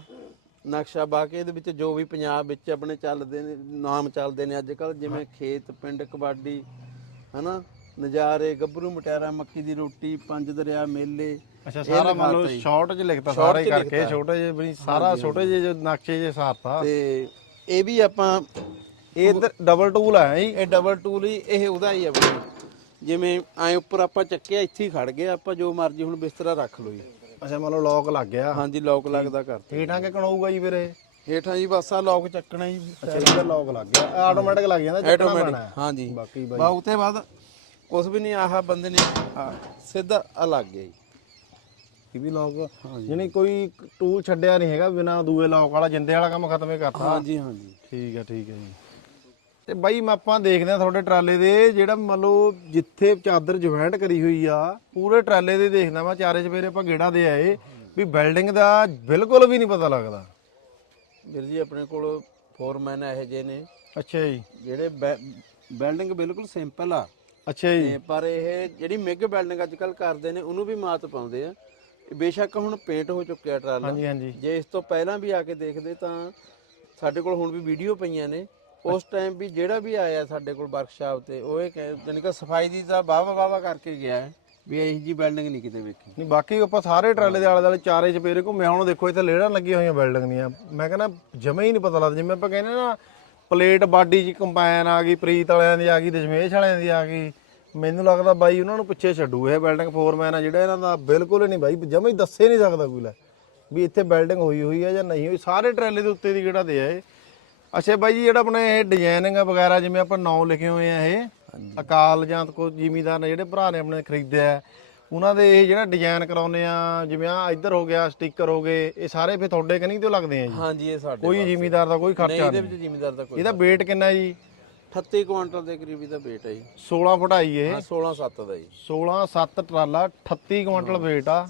ਨਕਸ਼ਾ ਬਾ ਕੇ ਇਹਦੇ ਵਿੱਚ ਜੋ ਵੀ ਪੰਜਾਬ ਵਿੱਚ ਆਪਣੇ ਚੱਲਦੇ ਨੇ ਨਾਮ ਚੱਲਦੇ ਨੇ ਅੱਜ ਕੱਲ ਜਿਵੇਂ ਖੇਤ ਪਿੰਡ ਕਬਾਡੀ ਹਨਾ? ਨਜ਼ਾਰੇ ਗੱਭਰੂ ਮਟਿਆਰਾ ਮੱਕੀ ਦੀ ਰੋਟੀ ਪੰਜ ਦਰਿਆ ਮੇਲੇ ਅੱਛਾ ਸਾਰਾ ਮੰਨ ਲਓ। ਸ਼ਾਰਟ 'ਚ ਲਿਖਤਾ ਸਾਰਾ ਹੀ ਕਰਕੇ। ਛੋਟੇ ਜਿਹੇ ਵੀ ਸਾਰਾ ਛੋਟੇ ਜਿਹੇ ਜੋ ਨਕਸ਼ੇ ਜੇ ਸਾਰਤਾ। ਤੇ ਇਹ ਵੀ ਆਪਾਂ ਇਹ ਡਬਲ ਟੂਲ ਆ ਜੀ ਇਹ ਡਬਲ ਟੂਲ ਹੀ ਇਹ ਉਹਦਾ ਹੀ ਆ ਜਿਵੇਂ ਐ ਉੱਪਰ ਆਪਾਂ ਚੱਕਿਆ ਇੱਥੇ ਹੀ ਖੜ ਗਏ ਆਪਾਂ ਜੋ ਮਰਜ਼ੀ ਹੁਣ ਬਿਸਤਰਾ ਰੱਖ ਲਓ ਜੀ। ਅੱਛਾ ਮੰਨ ਲਓ ਲੋਕ ਲੱਗ ਗਿਆ। ਹਾਂਜੀ ਲੋਕ ਲੱਗਦਾ ਕਰ ਹੇਠਾਂ ਕਿ ਕਣਾਊਗਾ ਜੀ ਫਿਰ ਇਹ? ਹੇਠਾਂ ਜੀ ਬਸ ਆ ਲੋਕ ਚੱਕਣਾ ਜੀ। ਅੱਛਾ ਇਹਦਾ ਲੋਕ ਲੱਗ ਗਿਆ। ਆਟੋਮੈਟਿਕ ਲੱਗ ਜਾਂਦਾ ਚੱਕਣਾ ਪੈਣਾ ਹਾਂਜੀ। ਬਾਕੀ ਬਾਈ। ਬਾ ਉਤੇ ਬਾਅਦ ਕੁਝ ਵੀ ਨਹੀਂ ਆਹ ਬੰਦੇ ਨੇ ਆਹ ਸਿੱਧਾ ਆ ਲੱਗ ਗਿਆ ਜੀ। ਇਹ ਵੀ ਲੋਕ ਯਾਨੀ ਕੋਈ ਟੂਲ ਛੱਡਿਆ ਨਹੀਂ ਹੈਗਾ ਬਿਨਾ ਦੂਏ ਲੋਕ ਵਾਲਾ ਜਿੰਦੇ ਵਾਲਾ ਕੰਮ ਖਤਮ ਹੀ ਕਰਤਾ। ਹਾਂਜੀ ਹਾਂਜੀ। ਠੀਕ ਹੈ ਠੀਕ ਹੈ ਜੀ। ਤੇ ਬਾਈ ਮੈਂ ਆਪਾਂ ਦੇਖਦੇ ਆ ਤੁਹਾਡੇ ਟਰਾਲੇ ਦੇ ਜਿਹੜਾ ਮੰਨ ਲਓ ਜਿੱਥੇ ਚਾਦਰ ਜੁਆਇੰਟ ਕਰੀ ਹੋਈ ਆ ਪੂਰੇ ਟਰਾਲੇ ਦੇ ਦੇਖਦਾ ਮੈਂ ਚਾਰੇ ਚਪੇਰੇ ਆਪਾਂ ਗੇੜਾ ਦੇ ਆਏ ਵੀ ਬਿਲਡਿੰਗ ਦਾ ਬਿਲਕੁਲ ਵੀ ਨਹੀਂ ਪਤਾ ਲੱਗਦਾ। ਵੀਰ ਜੀ ਆਪਣੇ ਕੋਲ ਫੋਰਮੈਨ ਇਹੋ ਜਿਹੇ ਨੇ। ਅੱਛਾ ਜੀ। ਜਿਹੜੇ ਬਿਲਡਿੰਗ ਬਿਲਕੁਲ ਸਿੰਪਲ ਆ। ਅੱਛਾ ਜੀ। ਤੇ ਪਰ ਇਹ ਜਿਹੜੀ ਮਿਗ ਬਿਲਡਿੰਗ ਅੱਜ ਕੱਲ ਕਰਦੇ ਨੇ ਉਹਨੂੰ ਵੀ ਮਾਤ ਪਾਉਂਦੇ ਆ। ਬੇਸ਼ੱਕ ਹੁਣ ਪੇਂਟ ਹੋ ਚੁੱਕਿਆ ਟਰਾਲਾ। ਹਾਂਜੀ ਹਾਂਜੀ। ਜੇ ਇਸ ਤੋਂ ਪਹਿਲਾਂ ਵੀ ਆ ਕੇ ਦੇਖਦੇ ਤਾਂ ਸਾਡੇ ਕੋਲ ਹੁਣ ਵੀ ਵੀਡੀਓ ਪਈਆਂ ਨੇ। ਉਸ ਟਾਈਮ ਵੀ ਜਿਹੜਾ ਵੀ ਆਇਆ ਸਾਡੇ ਕੋਲ ਵਰਕਸ਼ਾਪ ਤੇ, ਉਹ ਇਹ ਕਹਿ- ਜਾਣੀ ਕਿ ਸਫ਼ਾਈ ਦੀ ਤਾਂ ਵਾਵਾ ਵਾਵਾ ਕਰਕੇ ਗਿਆ ਹੈ, ਵੀ ਇਹੋ ਜੀ ਬਿਲਡਿੰਗ ਨਹੀਂ ਕਿਤੇ ਵੇਖੀ। ਨਹੀਂ, ਬਾਕੀ ਆਪਾਂ ਸਾਰੇ ਟਰਾਲੇ ਦੇ ਆਲੇ ਦੁਆਲੇ ਚਾਰੇ ਚਪੇਰੇ ਘੁੰਮੇ, ਹੁਣ ਦੇਖੋ ਇੱਥੇ ਲੇੜਾਂ ਲੱਗੀਆਂ ਹੋਈਆਂ ਬਿਲਡਿੰਗ ਦੀਆਂ। ਮੈਂ ਕਹਿੰਦਾ, ਜਮੇ ਹੀ ਨਹੀਂ ਪਤਾ ਲੱਗਦਾ, ਜਿਵੇਂ ਆਪਾਂ ਕਹਿੰਦੇ ਨਾ ਪਲੇਟ ਬਾਡੀ ਚ ਕੰਬਾਈਨ ਆ ਗਈ, ਪ੍ਰੀਤ ਵਾਲਿਆਂ ਦੀ ਆ ਗਈ ਦਸ਼ਮੇਸ਼ ਵਾਲਿਆਂ ਦੀ ਆ ਗਈ। ਮੈਨੂੰ ਲੱਗਦਾ ਬਾਈ ਉਹਨਾਂ ਨੂੰ ਪਿੱਛੇ ਛੱਡੂ, ਇਹ ਬਿਲਡਿੰਗ ਫੋਰਮੈਨ ਆ ਜਿਹੜਾ ਇਹਨਾਂ ਦਾ ਬਿਲਕੁਲ ਹੀ ਨਹੀਂ ਬਾਈ, ਜਮੇ ਹੀ ਦੱਸੇ ਨਹੀਂ ਸਕਦਾ ਕੋਈ ਲੈ, ਵੀ ਇੱਥੇ ਬਿਲਡਿੰਗ ਹੋਈ ਹੋਈ ਹੈ ਜਾਂ ਨਹੀਂ ਹੋਈ। ਸਾਰੇ ਟਰਾਲੇ ਦੇ ਉੱਤੇ ਦੀ ਕਿਹੜਾ ਦੇ ਆ ਇਹ। ਅੱਛਾ ਬਾਈ ਜੀ ਜਿਹੜਾ ਆਪਣੇ ਇਹ ਡਿਜ਼ਾਈਨਿੰਗ ਵਗੈਰਾ ਜਿਵੇਂ ਆਪਾਂ ਨਾਂ ਲਿਖੇ ਹੋਏ ਆ ਇਹ ਅਕਾਲ ਜਾਂ ਕੋ ਜ਼ਿਮੀਦਾਰ ਨੇ ਜਿਹੜੇ ਭਰਾ ਨੇ ਆਪਣੇ ਖਰੀਦਿਆ ਉਹਨਾਂ ਦੇ ਇਹ ਜਿਹੜਾ ਡਿਜ਼ਾਈਨ ਕਰਾਉਨੇ ਆ ਜਿਵੇਂ ਆ ਇੱਧਰ ਹੋ ਗਿਆ ਸਟicker ਹੋ ਗਏ ਇਹ ਸਾਰੇ ਫੇ ਤੁਹਾਡੇ ਕਨੀ ਤੋਂ ਲੱਗਦੇ ਆ ਜੀ? ਹਾਂਜੀ ਇਹ ਸਾਡੇ ਕੋਈ ਜ਼ਿਮੀਦਾਰ ਦਾ ਕੋਈ ਨਹੀਂ ਖਰਚਾ ਇਹਦੇ ਨਹੀਂ। ਵਿੱਚ ਜ਼ਿਮੀਦਾਰ ਦਾ ਕੋਈ ਇਹਦਾ weight ਕਿੰਨਾ ਜੀ? 38 ਕੁਆਂਟਲ ਦੇ ਕਰੀਬ ਇਹਦਾ weight ਹੈ ਜੀ। 16 ਫੁੱਟ ਆਈ ਇਹ। ਹਾਂ 16 7 ਦਾ ਜੀ। 16 7 ਟਰਾਲਾ 38 ਕੁਇੰਟਲ weight ਆ।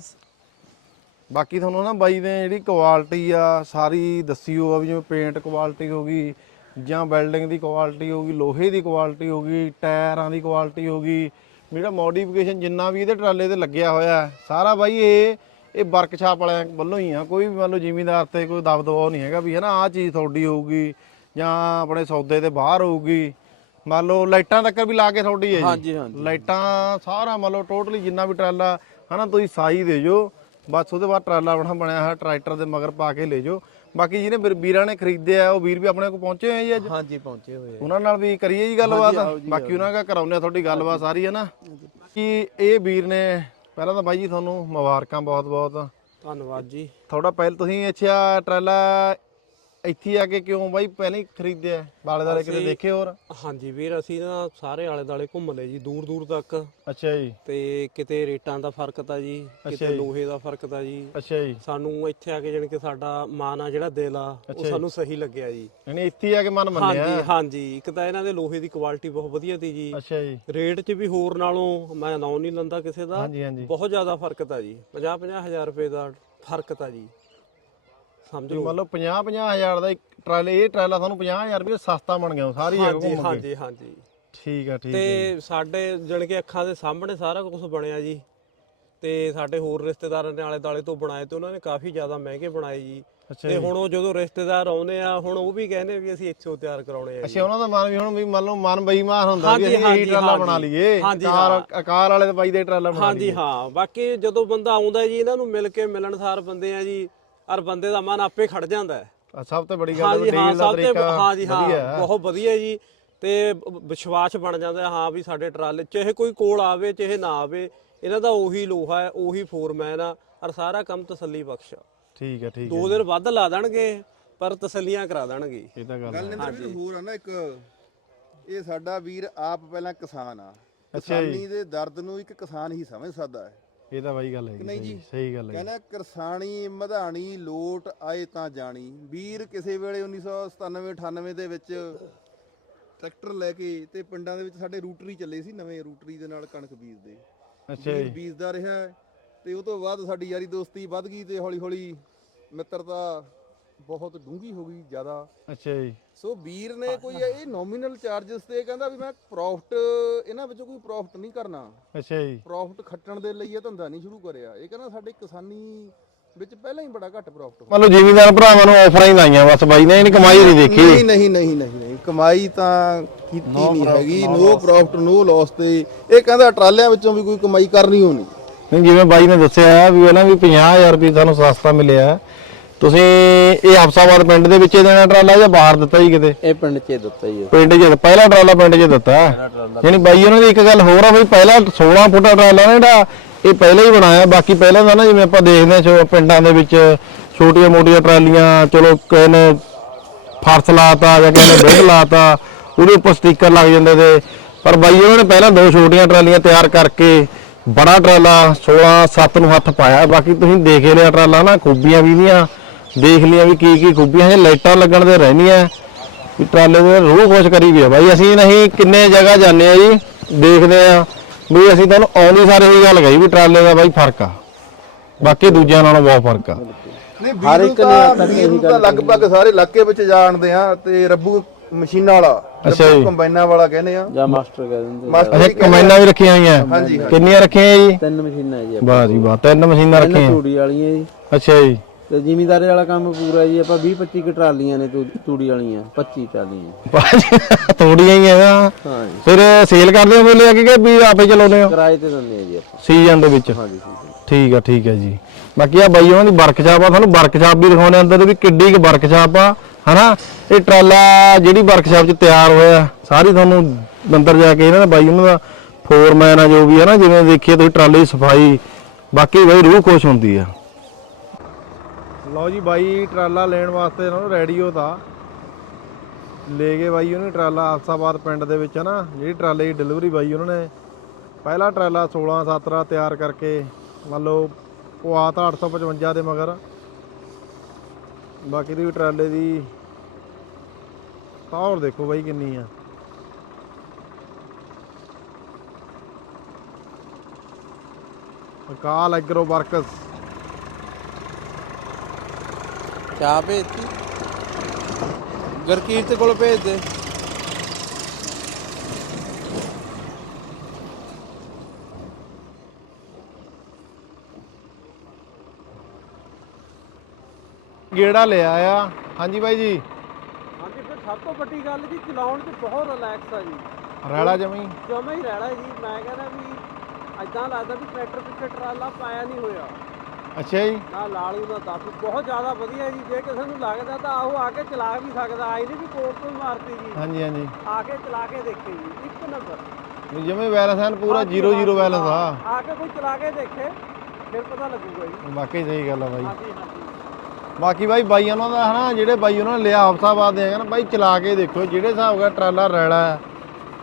ਬਾਕੀ ਤੁਹਾਨੂੰ ਨਾ ਬਾਈ ਨੇ ਜਿਹੜੀ ਕੁਆਲਿਟੀ ਆ ਸਾਰੀ ਦੱਸੀ ਹੋ ਆ ਵੀ ਜਿਵੇਂ ਪੇਂਟ ਕੁਆਲਿਟੀ ਹੋ ਗਈ ਜਾਂ ਵੈਲਡਿੰਗ ਦੀ ਕੁਆਲਿਟੀ ਹੋ ਗਈ ਲੋਹੇ ਦੀ ਕੁਆਲਿਟੀ ਹੋ ਗਈ ਟਾਇਰਾਂ ਦੀ ਕੁਆਲਿਟੀ ਹੋ ਗਈ ਜਿਹੜਾ ਮੋਡੀਫਿਕੇਸ਼ਨ ਜਿੰਨਾ ਵੀ ਇਹਦੇ ਟਰਾਲੇ ਤੇ ਲੱਗਿਆ ਹੋਇਆ ਸਾਰਾ ਬਾਈ ਇਹ ਇਹ ਵਰਕਸ਼ਾਪ ਵਾਲਿਆਂ ਵੱਲੋਂ ਹੀ ਆ। ਕੋਈ ਵੀ ਮੰਨ ਲਓ ਜ਼ਿਮੀਂਦਾਰ ਤੇ ਕੋਈ ਦਬਦਬਾ ਨਹੀਂ ਹੈਗਾ ਵੀ ਹੈ ਨਾ ਆਹ ਚੀਜ਼ ਤੁਹਾਡੀ ਹੋਊਗੀ ਜਾਂ ਆਪਣੇ ਸੌਦੇ ਤੇ ਬਾਹਰ ਹੋਊਗੀ। ਮੰਨ ਲਓ ਲਾਈਟਾਂ ਤੱਕ ਵੀ ਲਾ ਕੇ ਤੁਹਾਡੀ ਹੈ ਜੀ। ਹਾਂਜੀ ਹਾਂਜੀ। ਲਾਈਟਾਂ ਸਾਰਾ ਮੰਨ ਲਓ ਟੋਟਲੀ ਜਿੰਨਾ ਵੀ ਟਰਾਲਾ ਹਨਾ ਤੁਸੀਂ ਸਾਈ ਦੇ ਜੋ। ਬਸ ਉਹਦੇ ਬਾਅਦ ਟਰਾਲਾ ਬਣਾ ਬਣਿਆ ਹੈ ਟਰੈਕਟਰ ਦੇ ਮਗਰ ਪਾ ਕੇ ਲੈ ਜਾਓ। ਬਾਕੀ ਜਿਹਨੇ ਵੀਰ- ਵੀਰਾਂ ਨੇ ਖਰੀਦਿਆ ਉਹ ਵੀਰ ਵੀ ਆਪਣੇ ਕੋਲ ਪਹੁੰਚੇ ਹੋਏ ਜੀ ਅੱਜ। ਹਾਂਜੀ ਪਹੁੰਚੇ ਹੋਏ ਆ। ਉਹਨਾਂ ਨਾਲ ਵੀ ਕਰੀਏ ਜੀ ਗੱਲਬਾਤ। ਬਾਕੀ ਉਹਨਾਂ ਦਾ ਕਰਾਉਂਦੇ ਆ ਤੁਹਾਡੀ ਗੱਲਬਾਤ ਸਾਰੀ ਹੈ ਨਾ? ਕਿ ਇਹ ਵੀਰ ਨੇ ਪਹਿਲਾਂ ਤਾਂ ਬਾਈ ਜੀ ਤੁਹਾਨੂੰ ਮੁਬਾਰਕਾਂ ਬਹੁਤ ਬਹੁਤ ਧੰਨਵਾਦ ਜੀ। ਥੋੜਾ ਪਹਿਲ ਤੁਸੀਂ ਅੱਛਾ ਟਰਾਲਾ ਇੱਥੇ ਆ ਕੇ ਕਿਉਂ ਬਾਈ? ਪਹਿਲਾਂ ਹੀ ਖਰੀਦਿਆ ਬਾਲੇ ਦਾਲੇ ਕਿਤੇ ਦੇਖੇ ਹੋਰ? ਹਾਂਜੀ ਵੀਰ ਅਸੀਂ ਨਾ ਸਾਰੇ ਆਲੇ ਦਾਲੇ ਘੁੰਮ ਲਏ ਜੀ ਦੂਰ ਦੂਰ ਤੱਕ। ਅੱਛਾ ਜੀ। ਤੇ ਕਿਤੇ ਰੇਟਾਂ ਦਾ ਫ਼ਰਕ ਤਾਂ ਜੀ ਕਿਤੇ ਲੋਹੇ ਦਾ ਫ਼ਰਕ ਤਾਂ ਜੀ। ਅੱਛਾ ਜੀ। ਸਾਨੂੰ ਇੱਥੇ ਆ ਕੇ ਜਾਣੀ ਕਿ ਸਾਡਾ ਮਾਨ ਆ ਜਿਹੜਾ ਦਿਲ ਆ ਉਹ ਸਾਨੂੰ ਸਹੀ ਲੱਗਿਆ ਜੀ। ਯਾਨੀ ਇੱਥੇ ਆ ਕੇ ਮਨ ਮੰਨਿਆ। ਹਾਂਜੀ ਹਾਂਜੀ। ਇੱਕ ਤਾਂ ਇਹਨਾਂ ਦੇ ਲੋਹੇ ਦੀ ਕੁਆਲਿਟੀ ਬਹੁਤ ਵਧੀਆ ਤੀ ਜੀ। ਅੱਛਾ ਜੀ। ਰੇਟ 'ਚ ਵੀ ਹੋਰ ਨਾਲੋਂ ਮੈਂ ਨਾਂ ਨਹੀਂ ਲੰਦਾ ਕਿਸੇ ਦਾ। ਹਾਂਜੀ ਹਾਂਜੀ। ਬਹੁਤ ਜ਼ਿਆਦਾ ਫ਼ਰਕ ਤਾਂ ਜੀ। 50 50 ਹਜ਼ਾਰ ਰੁਪਏ ਦਾ ਫ਼ਰਕ ਤਾਂ ਜੀ। ਸਮਝ ਲਓ ਮੰਨ ਲਓ। 50 50 ਹਜ਼ਾਰ ਦਾ ਇੱਕ ਟਰਾਲੇ ਇਹ ਟਰਾਲਾ ਤੁਹਾਨੂੰ 50 ਹਜ਼ਾਰ ਰੁਪਏ ਸਸਤਾ ਬਣ ਗਿਆ ਸਾਰੀ ਜਗ੍ਹਾ ਹਾਂਜੀ ਘੁੰਮ ਕੇ ਹਾਂਜੀ ਹਾਂਜੀ। ਠੀਕ ਆ ਠੀਕ ਤੇ ਸਾਡੇ ਜਾਣੀ ਕਿ ਅੱਖਾਂ ਦੇ ਸਾਹਮਣੇ ਸਾਰਾ ਕੁਝ ਬਣਿਆ ਜੀ। ਤੇ ਸਾਡੇ ਹੋਰ ਰਿਸ਼ਤੇਦਾਰਾਂ ਨੇ ਆਲੇ ਦਾਲੇ ਤੋਂ ਬਣਾਏ ਤੇ ਉਹਨਾਂ ਨੇ ਕਾਫੀ ਜ਼ਿਆਦਾ ਮਹਿੰਗੇ ਬਣਾਏ ਜੀ। ਅੱਛਾ ਤੇ ਹੁਣ ਉਹ ਜਦੋਂ ਰਿਸ਼ਤੇਦਾਰ ਆਉਂਦੇ ਆ ਹੁਣ ਉਹ ਵੀ ਕਹਿੰਦੇ ਵੀ ਅਸੀਂ ਇੱਥੋਂ ਤਿਆਰ ਕਰਾਉਣੇ ਆ ਜੀ। ਅੱਛਾ ਉਹਨਾਂ ਦਾ ਮਨ ਵੀ ਹੁਣ ਵੀ ਮੰਨ ਲਓ ਮਨ ਬੇਈਮਾਨ ਹੁੰਦਾ ਵੀ ਹਾਂਜੀ, ਅਸੀਂ ਇਹੀ ਹਾਂਜੀ, ਟਰਾਲਾ ਹਾਂਜੀ। ਬਣਾ ਲਈਏ। ਹਾਂਜੀ, ਕਾਰ ਹਾਂ। ਅਕਾਰ ਵਾਲੇ ਦੇ ਬਾਈ ਦੇ ਟਰਾਲਾ ਬਣਾ ਹਾਂਜੀ ਹਾਂ। ਬਾਕੀ ਜਦੋਂ ਬੰਦਾ ਆਉਂਦਾ ਜੀ ਇਹਨਾਂ ਨੂੰ ਮਿਲ ਕੇ ਮਿਲਣਸਾਰ ਬੰਦੇ ਆ ਜੀ। ਔਰ ਬੰਦੇ ਦਾ ਮਨ ਆਪੇ ਖੜ ਜਾਂਦਾ ਹੈ। ਸਭ ਤੋਂ ਬੜੀ ਗੱਲ ਹਾਂਜੀ ਹਾਂ ਡੀਲ ਦਾ ਸਭ ਤੇ ਤਰੀਕਾ ਹਾਂਜੀ ਹਾਂ ਵਧੀਆ ਹੈ। ਬਹੁਤ ਵਧੀਆ ਜੀ। ਤੇ ਵਿਸ਼ਵਾਸ ਬਣ ਜਾਂਦਾ ਹੈ, ਹਾਂ ਵੀ ਸਾਡੇ ਟਰਾਲੇ ਚਾਹੇ ਕੋਈ ਕੋਲ ਆਵੇ ਚਾਹੇ ਨਾ ਆਵੇ ਇਹਨਾਂ ਦਾ ਉਹੀ ਲੋਹਾ ਹੈ ਉਹੀ ਫੋਰਮੈਨ ਆ ਔਰ ਸਾਰਾ ਕੰਮ ਤਸੱਲੀ ਬਖਸ਼ ਆ। ਠੀਕ ਹੈ ਠੀਕ ਹੈ ਦੋ ਦਿਨ ਵੱਧ ਲਾ ਦੇਣਗੇ ਪਰ ਤਸੱਲੀਆਂ ਕਰਾ ਦੇਣਗੇ। ਇਹ ਤਾਂ ਗੱਲ ਗੱਲ ਹੈ। ਨਿੰਦਰ ਵੀਰ ਹੋਰ ਆ ਨਾ ਇੱਕ ਇਹ ਸਾਡਾ ਵੀਰ ਆਪ ਪਹਿਲਾਂ ਕਿਸਾਨ ਆ। ਅੱਛਾ ਜੀ। ਕਿਸਾਨੀ ਦੇ ਦਰਦ ਨੂੰ ਇੱਕ ਕਿਸਾਨ ਹੀ ਸਮਝ ਸਕਦਾ ਹੈ। ਇਹ ਤਾਂ ਬਾਈ ਗੱਲ ਹੈ ਨਹੀਂ ਜੀ? ਸਹੀ ਗੱਲ ਹੈ ਕਹਿੰਦਾ ਕਿਰਸਾਨੀ ਮਧਾਣੀ ਲੋਟ ਆਏ ਤਾਂ ਜਾਣੀ। ਵੀਰ ਕਿਸੇ ਵੇਲੇ 1997 98 ਦੇ ਵਿੱਚ ਟਰੈਕਟਰ ਲੈ ਕੇ ਤੇ ਪਿੰਡਾਂ ਦੇ ਵਿੱਚ ਸਾਡੇ ਰੂਟਰੀ ਚੱਲੇ ਸੀ ਨਵੇਂ ਰੂਟਰੀ ਦੇ ਨਾਲ ਕਣਕ ਬੀਜਦੇ। ਅੱਛਾ ਜੀ। ਬੀਜਦਾ ਰਿਹਾ ਤੇ ਉਹ ਤੋਂ ਬਾਅਦ ਸਾਡੀ ਯਾਰੀ ਦੋਸਤੀ ਵੱਧ ਗਈ ਤੇ ਹੌਲੀ ਹੌਲੀ ਮਿੱਤਰਤਾ ਬਹੁਤ ਡੂੰਘੀ ਹੋ ਗਈ ਜ਼ਿਆਦਾ। ਅੱਛਾ ਜੀ। ਸੋ ਵੀਰ ਨੇ ਕੋਈ ਇਹ ਨੋਮੀਨਲ ਚਾਰजेस ਤੇ ਕਹਿੰਦਾ ਵੀ ਮੈਂ ਪ੍ਰੋਫਿਟ ਇਹਨਾਂ ਵਿੱਚੋਂ ਕੋਈ ਪ੍ਰੋਫਿਟ ਨਹੀਂ ਕਰਨਾ। ਅੱਛਾ ਜੀ। ਪ੍ਰੋਫਿਟ ਖੱਟਣ ਦੇ ਲਈ ਇਹ ਧੰਦਾ ਨਹੀਂ ਸ਼ੁਰੂ ਕਰਿਆ। ਇਹ ਕਹਿੰਦਾ ਸਾਡੇ ਕਿਸਾਨੀ ਵਿੱਚ ਪਹਿਲਾਂ ਹੀ ਬੜਾ ਘੱਟ ਪ੍ਰੋਫਿਟ ਮੰਨ ਲਓ ਜ਼ਿਮੀਦਾਰ ਭਰਾਵਾਂ ਨੂੰ ਆਫਰਾਂ ਹੀ ਲਾਈਆਂ ਬਸ ਬਾਈ ਨੇ ਇਹਨੀ ਕਮਾਈ ਨਹੀਂ ਦੇਖੀ। ਨਹੀਂ ਨਹੀਂ ਨਹੀਂ ਨਹੀਂ ਨਹੀਂ। ਕਮਾਈ ਤਾਂ ਕੀਤੀ ਨਹੀਂ ਹੈਗੀ। ਨੋ ਪ੍ਰੋਫਿਟ ਨੋ ਲਾਸ ਤੇ ਇਹ ਕਹਿੰਦਾ ਟਰਾਲਿਆਂ ਵਿੱਚੋਂ ਵੀ ਕੋਈ ਕਮਾਈ ਕਰਨੀ ਹੋਣੀ। ਨਹੀਂ ਜਿਵੇਂ ਬਾਈ ਨੇ ਦੱਸਿਆ ਵੀ ਇਹਨਾਂ ਵੀ 50000 ਰੁਪਏ ਸਾਨੂੰ ਸਸਤਾ ਮਿਲਿਆ। ਤੁਸੀਂ ਇਹ ਹਫਸਾਬਾਦ ਪਿੰਡ ਦੇ ਵਿੱਚ ਦੇਣਾ ਟਰਾਲਾ ਜਾਂ ਬਾਹਰ ਦਿੱਤਾ ਜੀ ਕਿਤੇ? ਇਹ ਪਿੰਡ 'ਚ ਦਿੱਤਾ ਜੀ ਪਿੰਡ 'ਚ ਪਹਿਲਾ ਟਰਾਲਾ ਪਿੰਡ 'ਚ ਦਿੱਤਾ। ਯਾਨੀ ਬਾਈ ਉਹਨਾਂ ਦੀ ਇੱਕ ਗੱਲ ਹੋਰ ਆ ਬਈ ਪਹਿਲਾ 16 ਫੁੱਟ ਟਰਾਲਾ ਨਾ ਜਿਹੜਾ ਇਹ ਪਹਿਲਾਂ ਹੀ ਬਣਾਇਆ ਬਾਕੀ ਪਹਿਲਾਂ ਦਾ ਨਾ ਜਿਵੇਂ ਆਪਾਂ ਦੇਖਦੇ ਹਾਂ ਛੋ- ਪਿੰਡਾਂ ਦੇ ਵਿੱਚ ਛੋਟੀਆਂ ਮੋਟੀਆਂ ਟਰਾਲੀਆਂ ਚਲੋ ਕਿਸੇ ਨੇ ਫਰਸ ਲਾਤਾ ਜਾਂ ਕਿਸੇ ਨੇ ਬਿੰਦ ਲਾਤਾ ਉਹਦੇ ਉੱਪਰ ਸਟicker ਲੱਗ ਜਾਂਦੇ ਤੇ। ਪਰ ਬਾਈ ਉਹਨਾਂ ਨੇ ਪਹਿਲਾਂ ਦੋ ਛੋਟੀਆਂ ਟਰਾਲੀਆਂ ਤਿਆਰ ਕਰਕੇ ਬੜਾ ਟਰਾਲਾ 16 7 ਨੂੰ ਹੱਥ ਪਾਇਆ। ਬਾਕੀ ਤੁਸੀਂ ਦੇਖ ਲਿਆ ਟਰਾਲਾ ਨਾ ਖੂਬੀਆਂ ਵੀ ਦੀਆਂ। ਦੇਖ ਲਿਆ ਵੀ ਕੀ ਕੀ ਖੂਬੀਆਂ ਹੈ ਲਾਈਟਾਂ ਲੱਗਣ ਦੇ ਰਹਿਣੀਆਂ। ਵੀ ਟਰਾਲੇ ਦੇ ਰੂਹ ਖੁਸ਼ ਕਰੀ ਵੀ ਆ। ਬਾਈ ਅਸੀਂ ਨਹੀਂ ਕਿੰਨੇ ਜਗ੍ਹਾ ਜਾਂਦੇ ਆ ਜੀ ਦੇਖਦੇ ਆ। ਵੀ ਅਸੀਂ ਤੁਹਾਨੂੰ ਆਉਂਦੀ ਸਾਰੇ ਇਹ ਗੱਲ ਕਹੀ ਵੀ ਟਰਾਲੇ ਦਾ ਬਾਈ ਫ਼ਰਕ ਆ। ਬਾਕੀ ਦੂਜਿਆਂ ਨਾਲੋਂ ਬਹੁਤ ਫ਼ਰਕ ਆ। ਨਹੀਂ ਵੀਰ ਨੂੰ ਤਾਂ ਵੀਰ ਨੂੰ ਤਾਂ ਲਗਭਗ ਸਾਰੇ ਇਲਾਕੇ ਵਿੱਚ ਜਾਣਦੇ ਆ ਤੇ ਰੱਬੂ ਮਸ਼ੀਨਾਂ ਵਾਲਾ ਅੱਛਾ ਜੀ। ਕੰਬਾਈਨਾਂ ਵਾਲਾ ਕਹਿੰਦੇ ਆ। ਜਾਂ ਮਾਸਟਰ ਕਹਿ ਦਿੰਦੇ ਮਾਸਟਰ ਅੱਛਾ ਕਮੈਨਾਂ ਵੀ ਰੱਖੀਆਂ ਹੋਈਆਂ। ਕਿੰਨੀਆਂ ਰੱਖੀਆਂ ਜੀ? ਤਿੰਨ ਮਸ਼ੀਨਾਂ ਜੀ ਵਾਹ ਜੀ ਵਾਹ ਤਿੰਨ ਮਸ਼ੀਨਾਂ ਰੱਖੀਆਂ। ਤੂੜੀ ਵਾਲੀਆਂ ਜੀ। ਅੱਛਾ ਜੀ। ਤੇ ਜ਼ਿਮੀਦਾਰੇ ਵਾਲਾ ਕੰਮ ਪੂਰਾ ਜੀ ਆਪਾਂ 20 25 ਕੁ ਟਰਾਲੀਆਂ ਨੇ ਤੂ- ਤੂੜੀ ਵਾਲੀਆਂ 25 ਟਰਾਲੀਆਂ। ਥੋੜੀਆਂ ਹੀ ਹੈਗਾ। ਹਾਂ ਜੀ। ਫਿਰ ਸੇਲ ਕਰਦੇ ਹੋ ਬੋਲੇ ਕਿ ਵੀ ਆਪੇ ਚਲਾਉਂਦੇ ਹੋ? ਕਿਰਾਏ ਤੇ ਦਿੰਦੇ ਆ ਜੀ ਆਪਾਂ। ਸੀਜ਼ਨ ਦੇ ਵਿੱਚ। ਹਾਂਜੀ ਠੀਕ ਹੈ ਠੀਕ ਆ ਠੀਕ ਆ ਜੀ। ਬਾਕੀ ਆ ਬਾਈ ਉਹਨਾਂ ਦੀ ਵਰਕਸ਼ਾਪ ਆ ਤੁਹਾਨੂੰ ਵਰਕਸ਼ਾਪ ਵੀ ਦਿਖਾਉਣੇ ਅੰਦਰ ਵੀ ਕਿੱਡੀ ਕੁ ਵਰਕਸ਼ਾਪ ਆ ਹਨਾ? ਇਹ ਟਰਾਲਾ ਜਿਹੜੀ ਵਰਕਸ਼ਾਪ 'ਚ ਤਿਆਰ ਹੋਇਆ ਸਾਰੀ ਤੁਹਾਨੂੰ ਅੰਦਰ ਜਾ ਕੇ ਇਹਨਾਂ ਦਾ ਬਾਈ ਉਹਨਾਂ ਦਾ ਫੋਰਮੈਨ ਆ ਜੋ ਵੀ ਹੈ ਨਾ ਜਿਵੇਂ ਦੇਖੀਏ ਤੁਸੀਂ ਟਰਾਲੇ ਦੀ ਸਫ਼ਾਈ ਬਾਕੀ ਬਾਈ ਰੂਹ ਖੁਸ਼ ਹੁੰਦੀ ਆ। ਲਓ ਜੀ ਬਾਈ ਟਰਾਲਾ ਲੈਣ ਵਾਸਤੇ ਇਹਨਾਂ ਨੂੰ ਰੈਡੀਓ ਤਾਂ। ਲੈ ਗਏ ਬਾਈ ਉਹਨੇ ਟਰਾਲਾ ਆਫਸਾਬਾਦ ਪਿੰਡ ਦੇ ਵਿੱਚ ਨਾ ਜਿਹੜੀ ਟਰਾਲੇ ਦੀ ਡਿਲੀਵਰੀ ਬਾਈ ਉਹਨਾਂ ਨੇ। ਪਹਿਲਾ ਟਰਾਲਾ 16 17 ਤਿਆਰ ਕਰਕੇ, ਮੰਨ ਲਓ ਪਵਾ ਤਾਂ 855 ਦੇ ਮਗਰ। ਬਾਕੀ ਦੀ ਟਰਾਲੇ ਦੀ ਪਾਵਰ ਦੇਖੋ ਬਾਈ ਕਿੰਨੀ ਆ। Akal agro works. ਚਾਹ ਭੇਜਤੀ। ਗਰਕੀਰਤ ਕੋਲ ਭੇਜ ਦੇ। ਗੇੜਾ ਲਿਆ ਆ ਹਾਂਜੀ ਬਾਈ ਜੀ। ਹਾਂਜੀ ਫਿਰ ਸਭ ਤੋਂ ਵੱਡੀ ਗੱਲ ਜੀ ਚਲਾਉਣ 'ਚ ਬਹੁਤ ਰਿਲੈਕਸ ਆ ਜੀ। ਰੈਲਾ ਜਮੀ। ਜਮਾ ਹੀ ਰਹਿਣਾ ਜੀ। ਮੈਂ ਕਹਿੰਦਾ ਵੀ ਐਦਾਂ ਲੱਗਦਾ ਵੀ ਟਰੈਕਟਰ ਪਿੱਛੇ ਟਰਾਲਾ ਪਾਇਆ ਨਹੀਂ ਹੋਇਆ। ਅੱਛਾ ਜੀ। ਨਾ ਲਾਲੂ ਨਾ ਦਾਫੀ ਬਹੁਤ ਜ਼ਿਆਦਾ ਵਧੀਆ ਜੀ ਜੇ ਕਿਸੇ ਨੂੰ ਲੱਗਦਾ ਤਾਂ ਉਹ ਆ ਕੇ ਚਲਾ ਵੀ ਸਕਦਾ ਆਈ ਨਹੀਂ ਵੀ ਕੋਟ ਤੋਂ ਹੀ ਮਾਰਤੀ ਜੀ। ਹਾਂਜੀ ਹਾਂਜੀ। ਆ ਕੇ ਚਲਾ ਕੇ ਦੇਖੇ ਜੀ ਇੱਕ ਨੰਬਰ। ਜਿਵੇਂ ਵਾਇਰਸ ਹਨ ਪੂਰਾ 0 0 ਵਾਇਰਸ ਆ ਆ ਕੇ ਕੋਈ ਚਲਾ ਕੇ ਦੇਖੇ ਫਿਰ ਪਤਾ ਲੱਗੂਗਾ ਜੀ। ਵਾਕਈ ਸਹੀ ਗੱਲ ਆ ਬਾਈ। ਹਾਂਜੀ ਹਾਂਜੀ। ਬਾਕੀ ਬਾਈ ਬਾਈ ਉਹਨਾਂ ਦਾ ਹਨਾ ਜਿਹੜੇ ਬਾਈ ਉਹਨਾਂ ਨੇ ਲਿਆ ਹਫਸਾਬਾਦ ਦੇ ਹੈਗਾ ਨਾ ਬਾਈ ਚਲਾ ਕੇ ਦੇਖੋ ਜਿਹੜੇ ਹਿਸਾਬ ਦਾ ਟਰਾਲਾ ਰੈਲਾ ਹੈ,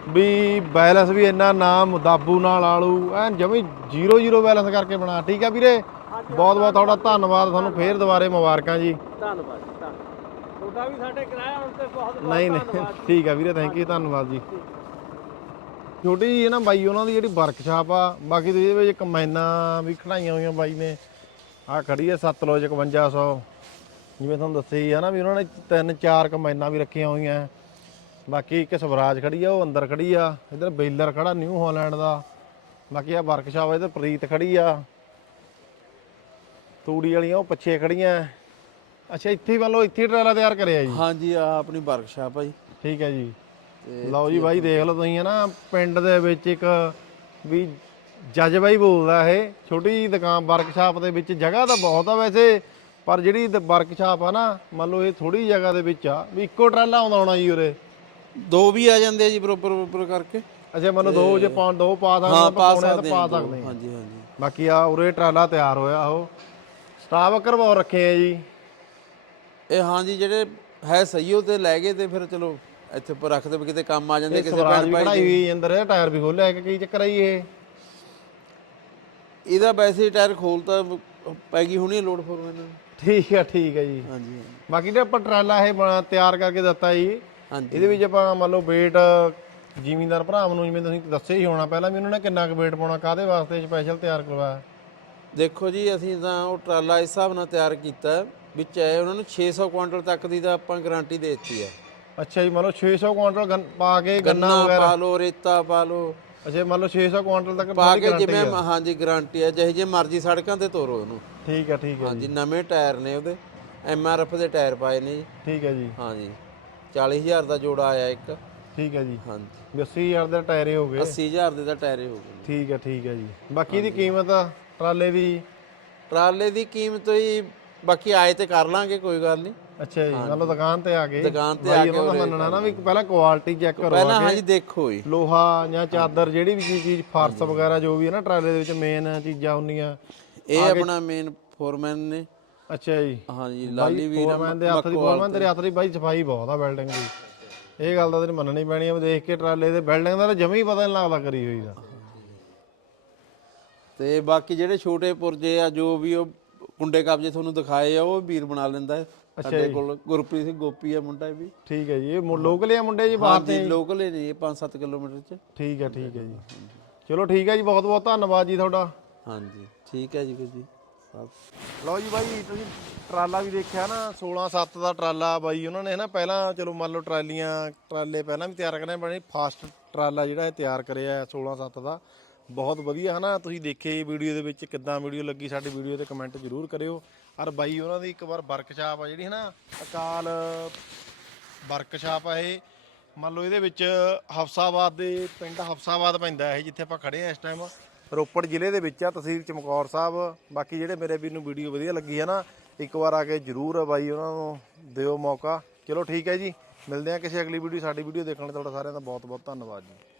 ਵੀ ਬੈਲੈਂਸ ਵੀ ਇੰਨਾ ਨਾਮ ਦਾਬੂ ਨਾਲ ਆਲੂ ਐਨ ਜਮੀ 0 0 ਬੈਲੈਂਸ ਕਰਕੇ ਬਣਾ ਠੀਕ ਆ ਵੀਰੇ? ਬਹੁਤ ਬਹੁਤ ਤੁਹਾਡਾ ਧੰਨਵਾਦ ਤੁਹਾਨੂੰ ਫੇਰ ਦੁਬਾਰੇ ਮੁਬਾਰਕਾਂ ਜੀ। ਧੰਨਵਾਦ ਜੀ ਧੰਨਵਾਦ। ਤੁਹਾਡਾ ਵੀ ਸਾਡੇ ਕਿਰਾਇਆ ਹੁਣ ਤੇ ਬਹੁਤ ਬਹੁਤ ਨਹੀਂ ਨਹੀਂ ਧੰਨਵਾਦ ਜੀ। ਠੀਕ ਆ ਵੀਰੇ ਥੈਂਕ ਯੂ ਧੰਨਵਾਦ ਜੀ। ਛੋਟੀ ਜੀ ਨਾ ਬਾਈ ਉਹਨਾਂ ਦੀ ਜਿਹੜੀ ਵਰਕਸ਼ਾਪ ਆ ਬਾਕੀ ਤੇ ਇਹਦੇ ਵਿੱਚ ਕੰਬਾਈਨਾਂ ਵੀ ਖੜਾਈਆਂ ਹੋਈਆਂ ਬਾਈ ਨੇ। ਆ ਖੜੀ ਹੈ ਸਤਲੁਜ 5100 ਜਿਵੇਂ ਤੁਹਾਨੂੰ ਦੱਸਿਆ ਹੀ ਆ ਨਾ ਵੀ ਉਹਨਾਂ ਨੇ ਤਿੰਨ ਚਾਰ ਕੰਬਾਈਨਾਂ ਵੀ ਰੱਖੀਆਂ ਹੋਈਆਂ। ਬਾਕੀ ਇੱਕ ਸਵਰਾਜ ਖੜੀ ਆ ਉਹ ਅੰਦਰ ਖੜੀ ਆ। ਇਧਰ ਬੇਲਰ ਖੜਾ ਨਿਊ ਹਾਲੈਂਡ ਦਾ। ਬਾਕੀ ਆ ਵਰਕਸ਼ਾਪ ਇਹਦੇ ਪ੍ਰੀਤ ਖੜੀ ਆ। ਤੂੜੀ ਵਾਲੀਆਂ ਉਹ ਪਿੱਛੇ ਖੜੀਆਂ। ਅੱਛਾ ਇੱਥੇ ਹੀ ਲਓ ਇੱਥੇ ਹੀ ਟਰਾਲਾ ਤਿਆਰ ਕਰਿਆ ਜੀ? ਹਾਂਜੀ ਆ ਆਪਣੀ ਵਰਕਸ਼ਾਪ ਆ ਜੀ। ਠੀਕ ਹੈ ਜੀ। ਲਓ ਜੀ ਬਾਈ ਦੇਖ ਲਓ ਤੁਸੀਂ ਹੈ ਨਾ ਪਿੰਡ ਦੇ ਵਿੱਚ ਇੱਕ ਵੀ ਜੱਜ ਬਾਈ ਬੋਲਦਾ ਇਹ। ਛੋਟੀ ਜਿਹੀ ਦੁਕਾਨ ਵਰਕਸ਼ਾਪ ਦੇ ਵਿੱਚ ਜਗ੍ਹਾ ਤਾਂ ਬਹੁਤ ਆ ਵੈਸੇ ਪਰ ਜਿਹੜੀ ਵਰਕਸ਼ਾਪ ਆ ਨਾ ਮੰਨ ਲਓ ਇਹ ਥੋੜੀ ਜਗ੍ਹਾ ਦੇ ਵਿੱਚ ਆ ਵੀ ਇੱਕੋ ਟਰਾਲਾ ਆਉਂਦਾ ਹੋਣਾ ਜੀ ਉਰੇ। ਦੋ ਵੀ ਆ ਜਾਂਦੇ ਆ ਜੀ ਬਰੋਬਰ ਬਰੋਬਰ ਕਰਕੇ। ਅੱਛਾ ਮੰਨ ਲਓ ਦੋ ਜੇ ਪਾ ਦੋ ਪਾ ਸਕਦੇ ਹਾਂ ਪਾ ਪਾਉਣੇ ਸਕਦੇ ਆ। ਹਾਂਜੀ ਹਾਂਜੀ। ਬਾਕੀ ਆ ਉਰੇ ਟਰਾਲਾ ਤਿਆਰ ਹੋਇਆ ਉਹ। ਸਟਾਫ ਕਰਵਾ ਰੱਖੇ ਆ ਜੀ। ਇਹ ਹਾਂਜੀ ਜਿਹੜੇ ਹੈ ਸਹੀ ਉਹ ਤੇ ਲੈ ਗਏ ਤੇ ਫਿਰ ਚਲੋ ਇੱਥੇ ਪਰ ਰੱਖਦੇ ਵੀ ਕਿਤੇ ਕੰਮ ਆ ਜਾਂਦੇ ਕਿਸੇ ਭੈਣ ਭਾਈ ਦੇ। ਹੋਈ ਅੰਦਰ ਇਹ ਟਾਇਰ ਵੀ ਖੋਲਿਆ ਕਿ ਕੀ ਚੱਕਰ ਆ ਜੀ ਇਹ? ਇਹਦਾ ਵੈਸੇ ਹੀ ਟਾਇਰ ਖੋਲਤਾ ਪੈ ਗਈ ਹੋਣੀ ਲੋਡ ਫੋਰ ਮੈਨੂੰ ਠੀਕ ਆ ਠੀਕ ਆ ਜੀ। ਹਾਂਜੀ। ਬਾਕੀ ਜਿਹੜਾ ਆਪਾਂ ਟਰਾਲਾ ਇਹ ਬਣਾ- ਤਿਆਰ ਕਰਕੇ ਦਿੱਤਾ ਜੀ ਹਾਂਜੀ। ਇਹਦੇ ਵਿੱਚ ਆਪਾਂ ਮੰਨ ਲਓ weight ਜ਼ਿਮੀਂਦਾਰ ਭਰਾ ਨੂੰ ਜਿਵੇਂ ਤੁਸੀਂ ਦੱਸਿਆ ਹੀ ਹੋਣਾ ਪਹਿਲਾਂ ਵੀ ਉਹਨਾਂ ਨੇ ਕਿੰਨਾ ਕੁ weight ਪਾਉਣਾ ਕਾਦੇ ਵਾਸਤੇ ਸਪੈਸ਼ਲ ਤਿਆਰ ਕਰਵਾਇਆ? ਦੇਖੋ ਜੀ ਅਸੀਂ ਤਾਂ ਉਹ ਟਰਾਲਾ ਇਸ ਹਿਸਾਬ ਨਾਲ ਤਿਆਰ ਕੀਤਾ ਵੀ ਚਾਹੇ ਉਹਨਾਂ ਨੂੰ 600 ਕੁਇੰਟਲ ਤੱਕ ਦੀ ਤਾਂ ਆਪਾਂ ਗਾਰੰਟੀ ਦੇ ਦਿੱਤੀ ਆ। ਅੱਛਾ ਜੀ ਮੰਨ ਲਓ 600 ਕੁਆਂਟਲ ਗੰਨ- ਪਾ ਕੇ ਗੰਨਾ ਵਗੈਰਾ ਪਾ ਲਓ ਰੇਤਾ ਪਾ ਲਓ। ਅੱਛਾ ਮੰਨ ਲਓ 600 ਕੁਆਂਟਲ ਤੱਕ ਪਾ ਕੇ ਜਿਵੇਂ। ਹਾਂਜੀ ਗਾਰੰਟੀ ਆ। ਜਿਹੇ ਜੇ ਮਰਜ਼ੀ ਸੜਕਾਂ ਤੇ ਤੋਰੋ ਉਹਨੂੰ। ਠੀਕ ਆ ਠੀਕ ਆ ਜੀ। ਹਾਂਜੀ ਨਵੇਂ ਟਾਇਰ ਨੇ ਉਹਦੇ। ਐਮ ਆਰ ਐਫ ਦੇ ਟਾਇਰ ਪਾਏ ਨੇ ਜੀ। ਠੀਕ ਆ ਜੀ। ਹਾਂਜੀ 40000 ਦਾ ਜੋੜਾ ਆਇਆ ਇੱਕ। ਠੀਕ ਆ ਜੀ। ਹਾਂਜੀ। ਵੀ 80000 ਦੇ ਟਾਇਰੇ ਹੋ ਗਏ। 80000 ਦੇ ਤਾਂ ਟਾਇਰੇ ਹੋ ਗਏ ਠੀਕ ਆ ਠੀਕ ਆ ਜੀ। ਬਾਕੀ ਇਹਦੀ ਕੀਮਤ ਟਰਾਲੇ ਦੀ ਟਰਾਲੇ ਦੀ ਕੀਮਤ ਹੀ ਬਾਕੀ ਆਏ ਤੇ ਕਰ ਲਾਂਗੇ ਕੋਈ ਗੱਲ ਨਹੀਂ। ਅੱਛਾ ਜੀ ਮੰਨ ਲਓ ਦੁਕਾਨ ਤੇ ਆ ਕੇ ਦੁਕਾਨ ਤੇ ਆ ਕੇ ਉਹਨਾਂ ਦਾ ਮੰਨਣਾ ਨਾ ਵੀ ਪਹਿਲਾਂ ਕੁਆਲਿਟੀ ਚੈੱਕ ਕਰੋ ਪਹਿਲਾਂ ਹਾਂਜੀ ਦੇਖੋ ਜੀ। ਲੋਹਾ ਜਾਂ ਚਾਦਰ ਜਿਹੜੀ ਵੀ ਚੀਜ਼- ਫਰਸ਼ ਵਗੈਰਾ ਜੋ ਵੀ ਹੈ ਨਾ ਟਰਾਲੇ ਦੇ ਵਿੱਚ ਮੇਨ ਚੀਜ਼ਾਂ ਹੁੰਦੀਆਂ। ਇਹ ਆਪਣਾ ਮੇਨ ਫੋਰਮੈਨ ਨੇ। ਅੱਛਾ ਜੀ। ਹਾਂਜੀ ਲਾਲੀ ਵੀਰ ਫੋਰਮੈਨ ਦੇ ਹੱਥ ਦੀ ਫੋਰਮੈਨ ਤੇਰੇ ਹੱਥ ਦੀ ਬਾਈ ਸਫ਼ਾਈ ਬਹੁਤ ਆ ਬਿਲਡਿੰਗ ਦੀ। ਇਹ ਗੱਲ ਤਾਂ ਤੈਨੂੰ ਮੰਨਣੀ ਪੈਣੀ ਆ ਦੇਖ ਕੇ ਟਰਾਲੇ ਦੇ ਬਿਲਡਿੰਗ ਦਾ ਤਾਂ ਜਮੀ ਪਤਾ ਨਹੀਂ ਲੱਗਦਾ ਕਰੀ ਹੋਈ ਦਾ। ਤੇ ਬਾਕੀ ਜਿਹੜੇ ਛੋਟੇ ਪੁਰਜੇ ਆ ਜੋ ਵੀ ਉਹ ਕੁੰਡੇ ਕਬਜੇ ਤੁਹਾਨੂੰ ਦਿਖਾਏ ਆ ਉਹ ਵੀਰ ਬਣਾ ਲੈਂਦਾ ਹੈ। ਸਾਡੇ ਕੋਲ ਗੁਰਪ੍ਰੀਤ ਸਿੰਘ ਗੋਪੀ ਆ ਮੁੰਡਾ ਇਹ ਵੀ। ਠੀਕ ਹੈ ਜੀ ਇਹ ਲੋਕਲ ਆ ਮੁੰਡੇ ਜੀ ਬਾਹਰ ਹਾਂਜੀ ਲੋਕਲ ਹੀ ਨੇ 5-7 ਕਿਲੋਮੀਟਰ ਚ। ਠੀਕ ਹੈ ਠੀਕ ਹੈ ਜੀ। ਚਲੋ ਠੀਕ ਹੈ ਜੀ ਬਹੁਤ ਬਹੁਤ ਧੰਨਵਾਦ ਜੀ ਤੁਹਾਡਾ। ਹਾਂਜੀ ਠੀਕ ਹੈ ਜੀ ਵੀਰ ਜੀ। ਲਓ ਜੀ ਬਾਈ ਤੁਸੀਂ ਟਰਾਲਾ ਵੀ ਦੇਖਿਆ ਨਾ 16 7 ਦਾ ਟਰਾਲਾ ਬਾਈ ਉਹਨਾਂ ਨੇ ਨਾ ਪਹਿਲਾਂ ਚਲੋ ਮੰਨ ਲਓ ਟਰਾਲੀਆਂ ਟਰਾਲੇ ਪਹਿਲਾਂ ਵੀ ਤਿਆਰ ਕਰਨੇ ਬਣੇ ਫਾਸਟ ਟਰਾਲਾ ਜਿਹੜਾ ਇਹ ਤਿਆਰ ਕਰਿਆ 16 7 ਦਾ। ਬਹੁਤ ਵਧੀਆ ਹਨਾ। ਤੁਸੀਂ ਦੇਖੇ ਵੀਡੀਓ ਦੇ ਵਿੱਚ ਕਿੱਦਾਂ ਵੀਡੀਓ ਲੱਗੀ ਸਾਡੀ ਵੀਡੀਓ ਤੇ ਕਮੈਂਟ ਜ਼ਰੂਰ ਕਰਿਓ। ਔਰ ਬਾਈ ਉਹਨਾਂ ਦੀ ਇੱਕ ਵਾਰ ਵਰਕਸ਼ਾਪ ਆ ਜਿਹੜੀ ਹਨਾ, ਅਕਾਲ ਵਰਕਸ਼ਾਪ ਆ ਇਹ। ਮੰਨ ਲਓ ਇਹਦੇ ਵਿੱਚ ਹਫਸਾਬਾਦ ਦੇ ਪਿੰਡ ਹਫਸਾਬਾਦ ਪੈਂਦਾ ਇਹ, ਜਿੱਥੇ ਆਪਾਂ ਖੜੇ ਆ ਇਸ ਟਾਈਮ ਰੋਪੜ ਜ਼ਿਲ੍ਹੇ ਦੇ ਵਿੱਚ ਆ, ਤਹਿਸੀਲ ਚਮਕੌਰ ਸਾਹਿਬ। ਬਾਕੀ ਜਿਹੜੇ ਮੇਰੇ ਵੀਰ ਨੂੰ ਵੀਡੀਓ ਵਧੀਆ ਲੱਗੀ ਹੈ ਨਾ ਇੱਕ ਵਾਰ ਆ ਕੇ ਜਰੂਰ ਬਾਈ ਉਹਨਾਂ ਨੂੰ ਦਿਓ ਮੌਕਾ। ਚਲੋ ਠੀਕ ਹੈ ਜੀ, ਮਿਲਦੇ ਆ ਕਿਸੇ ਅਗਲੀ ਵੀਡੀਓ, ਸਾਡੀ ਵੀਡੀਓ ਦੇਖਣ ਲਈ ਤੁਹਾਡਾ ਸਾਰਿਆਂ ਦਾ ਬਹੁਤ ਬਹੁਤ ਧੰਨਵਾਦ ਜੀ।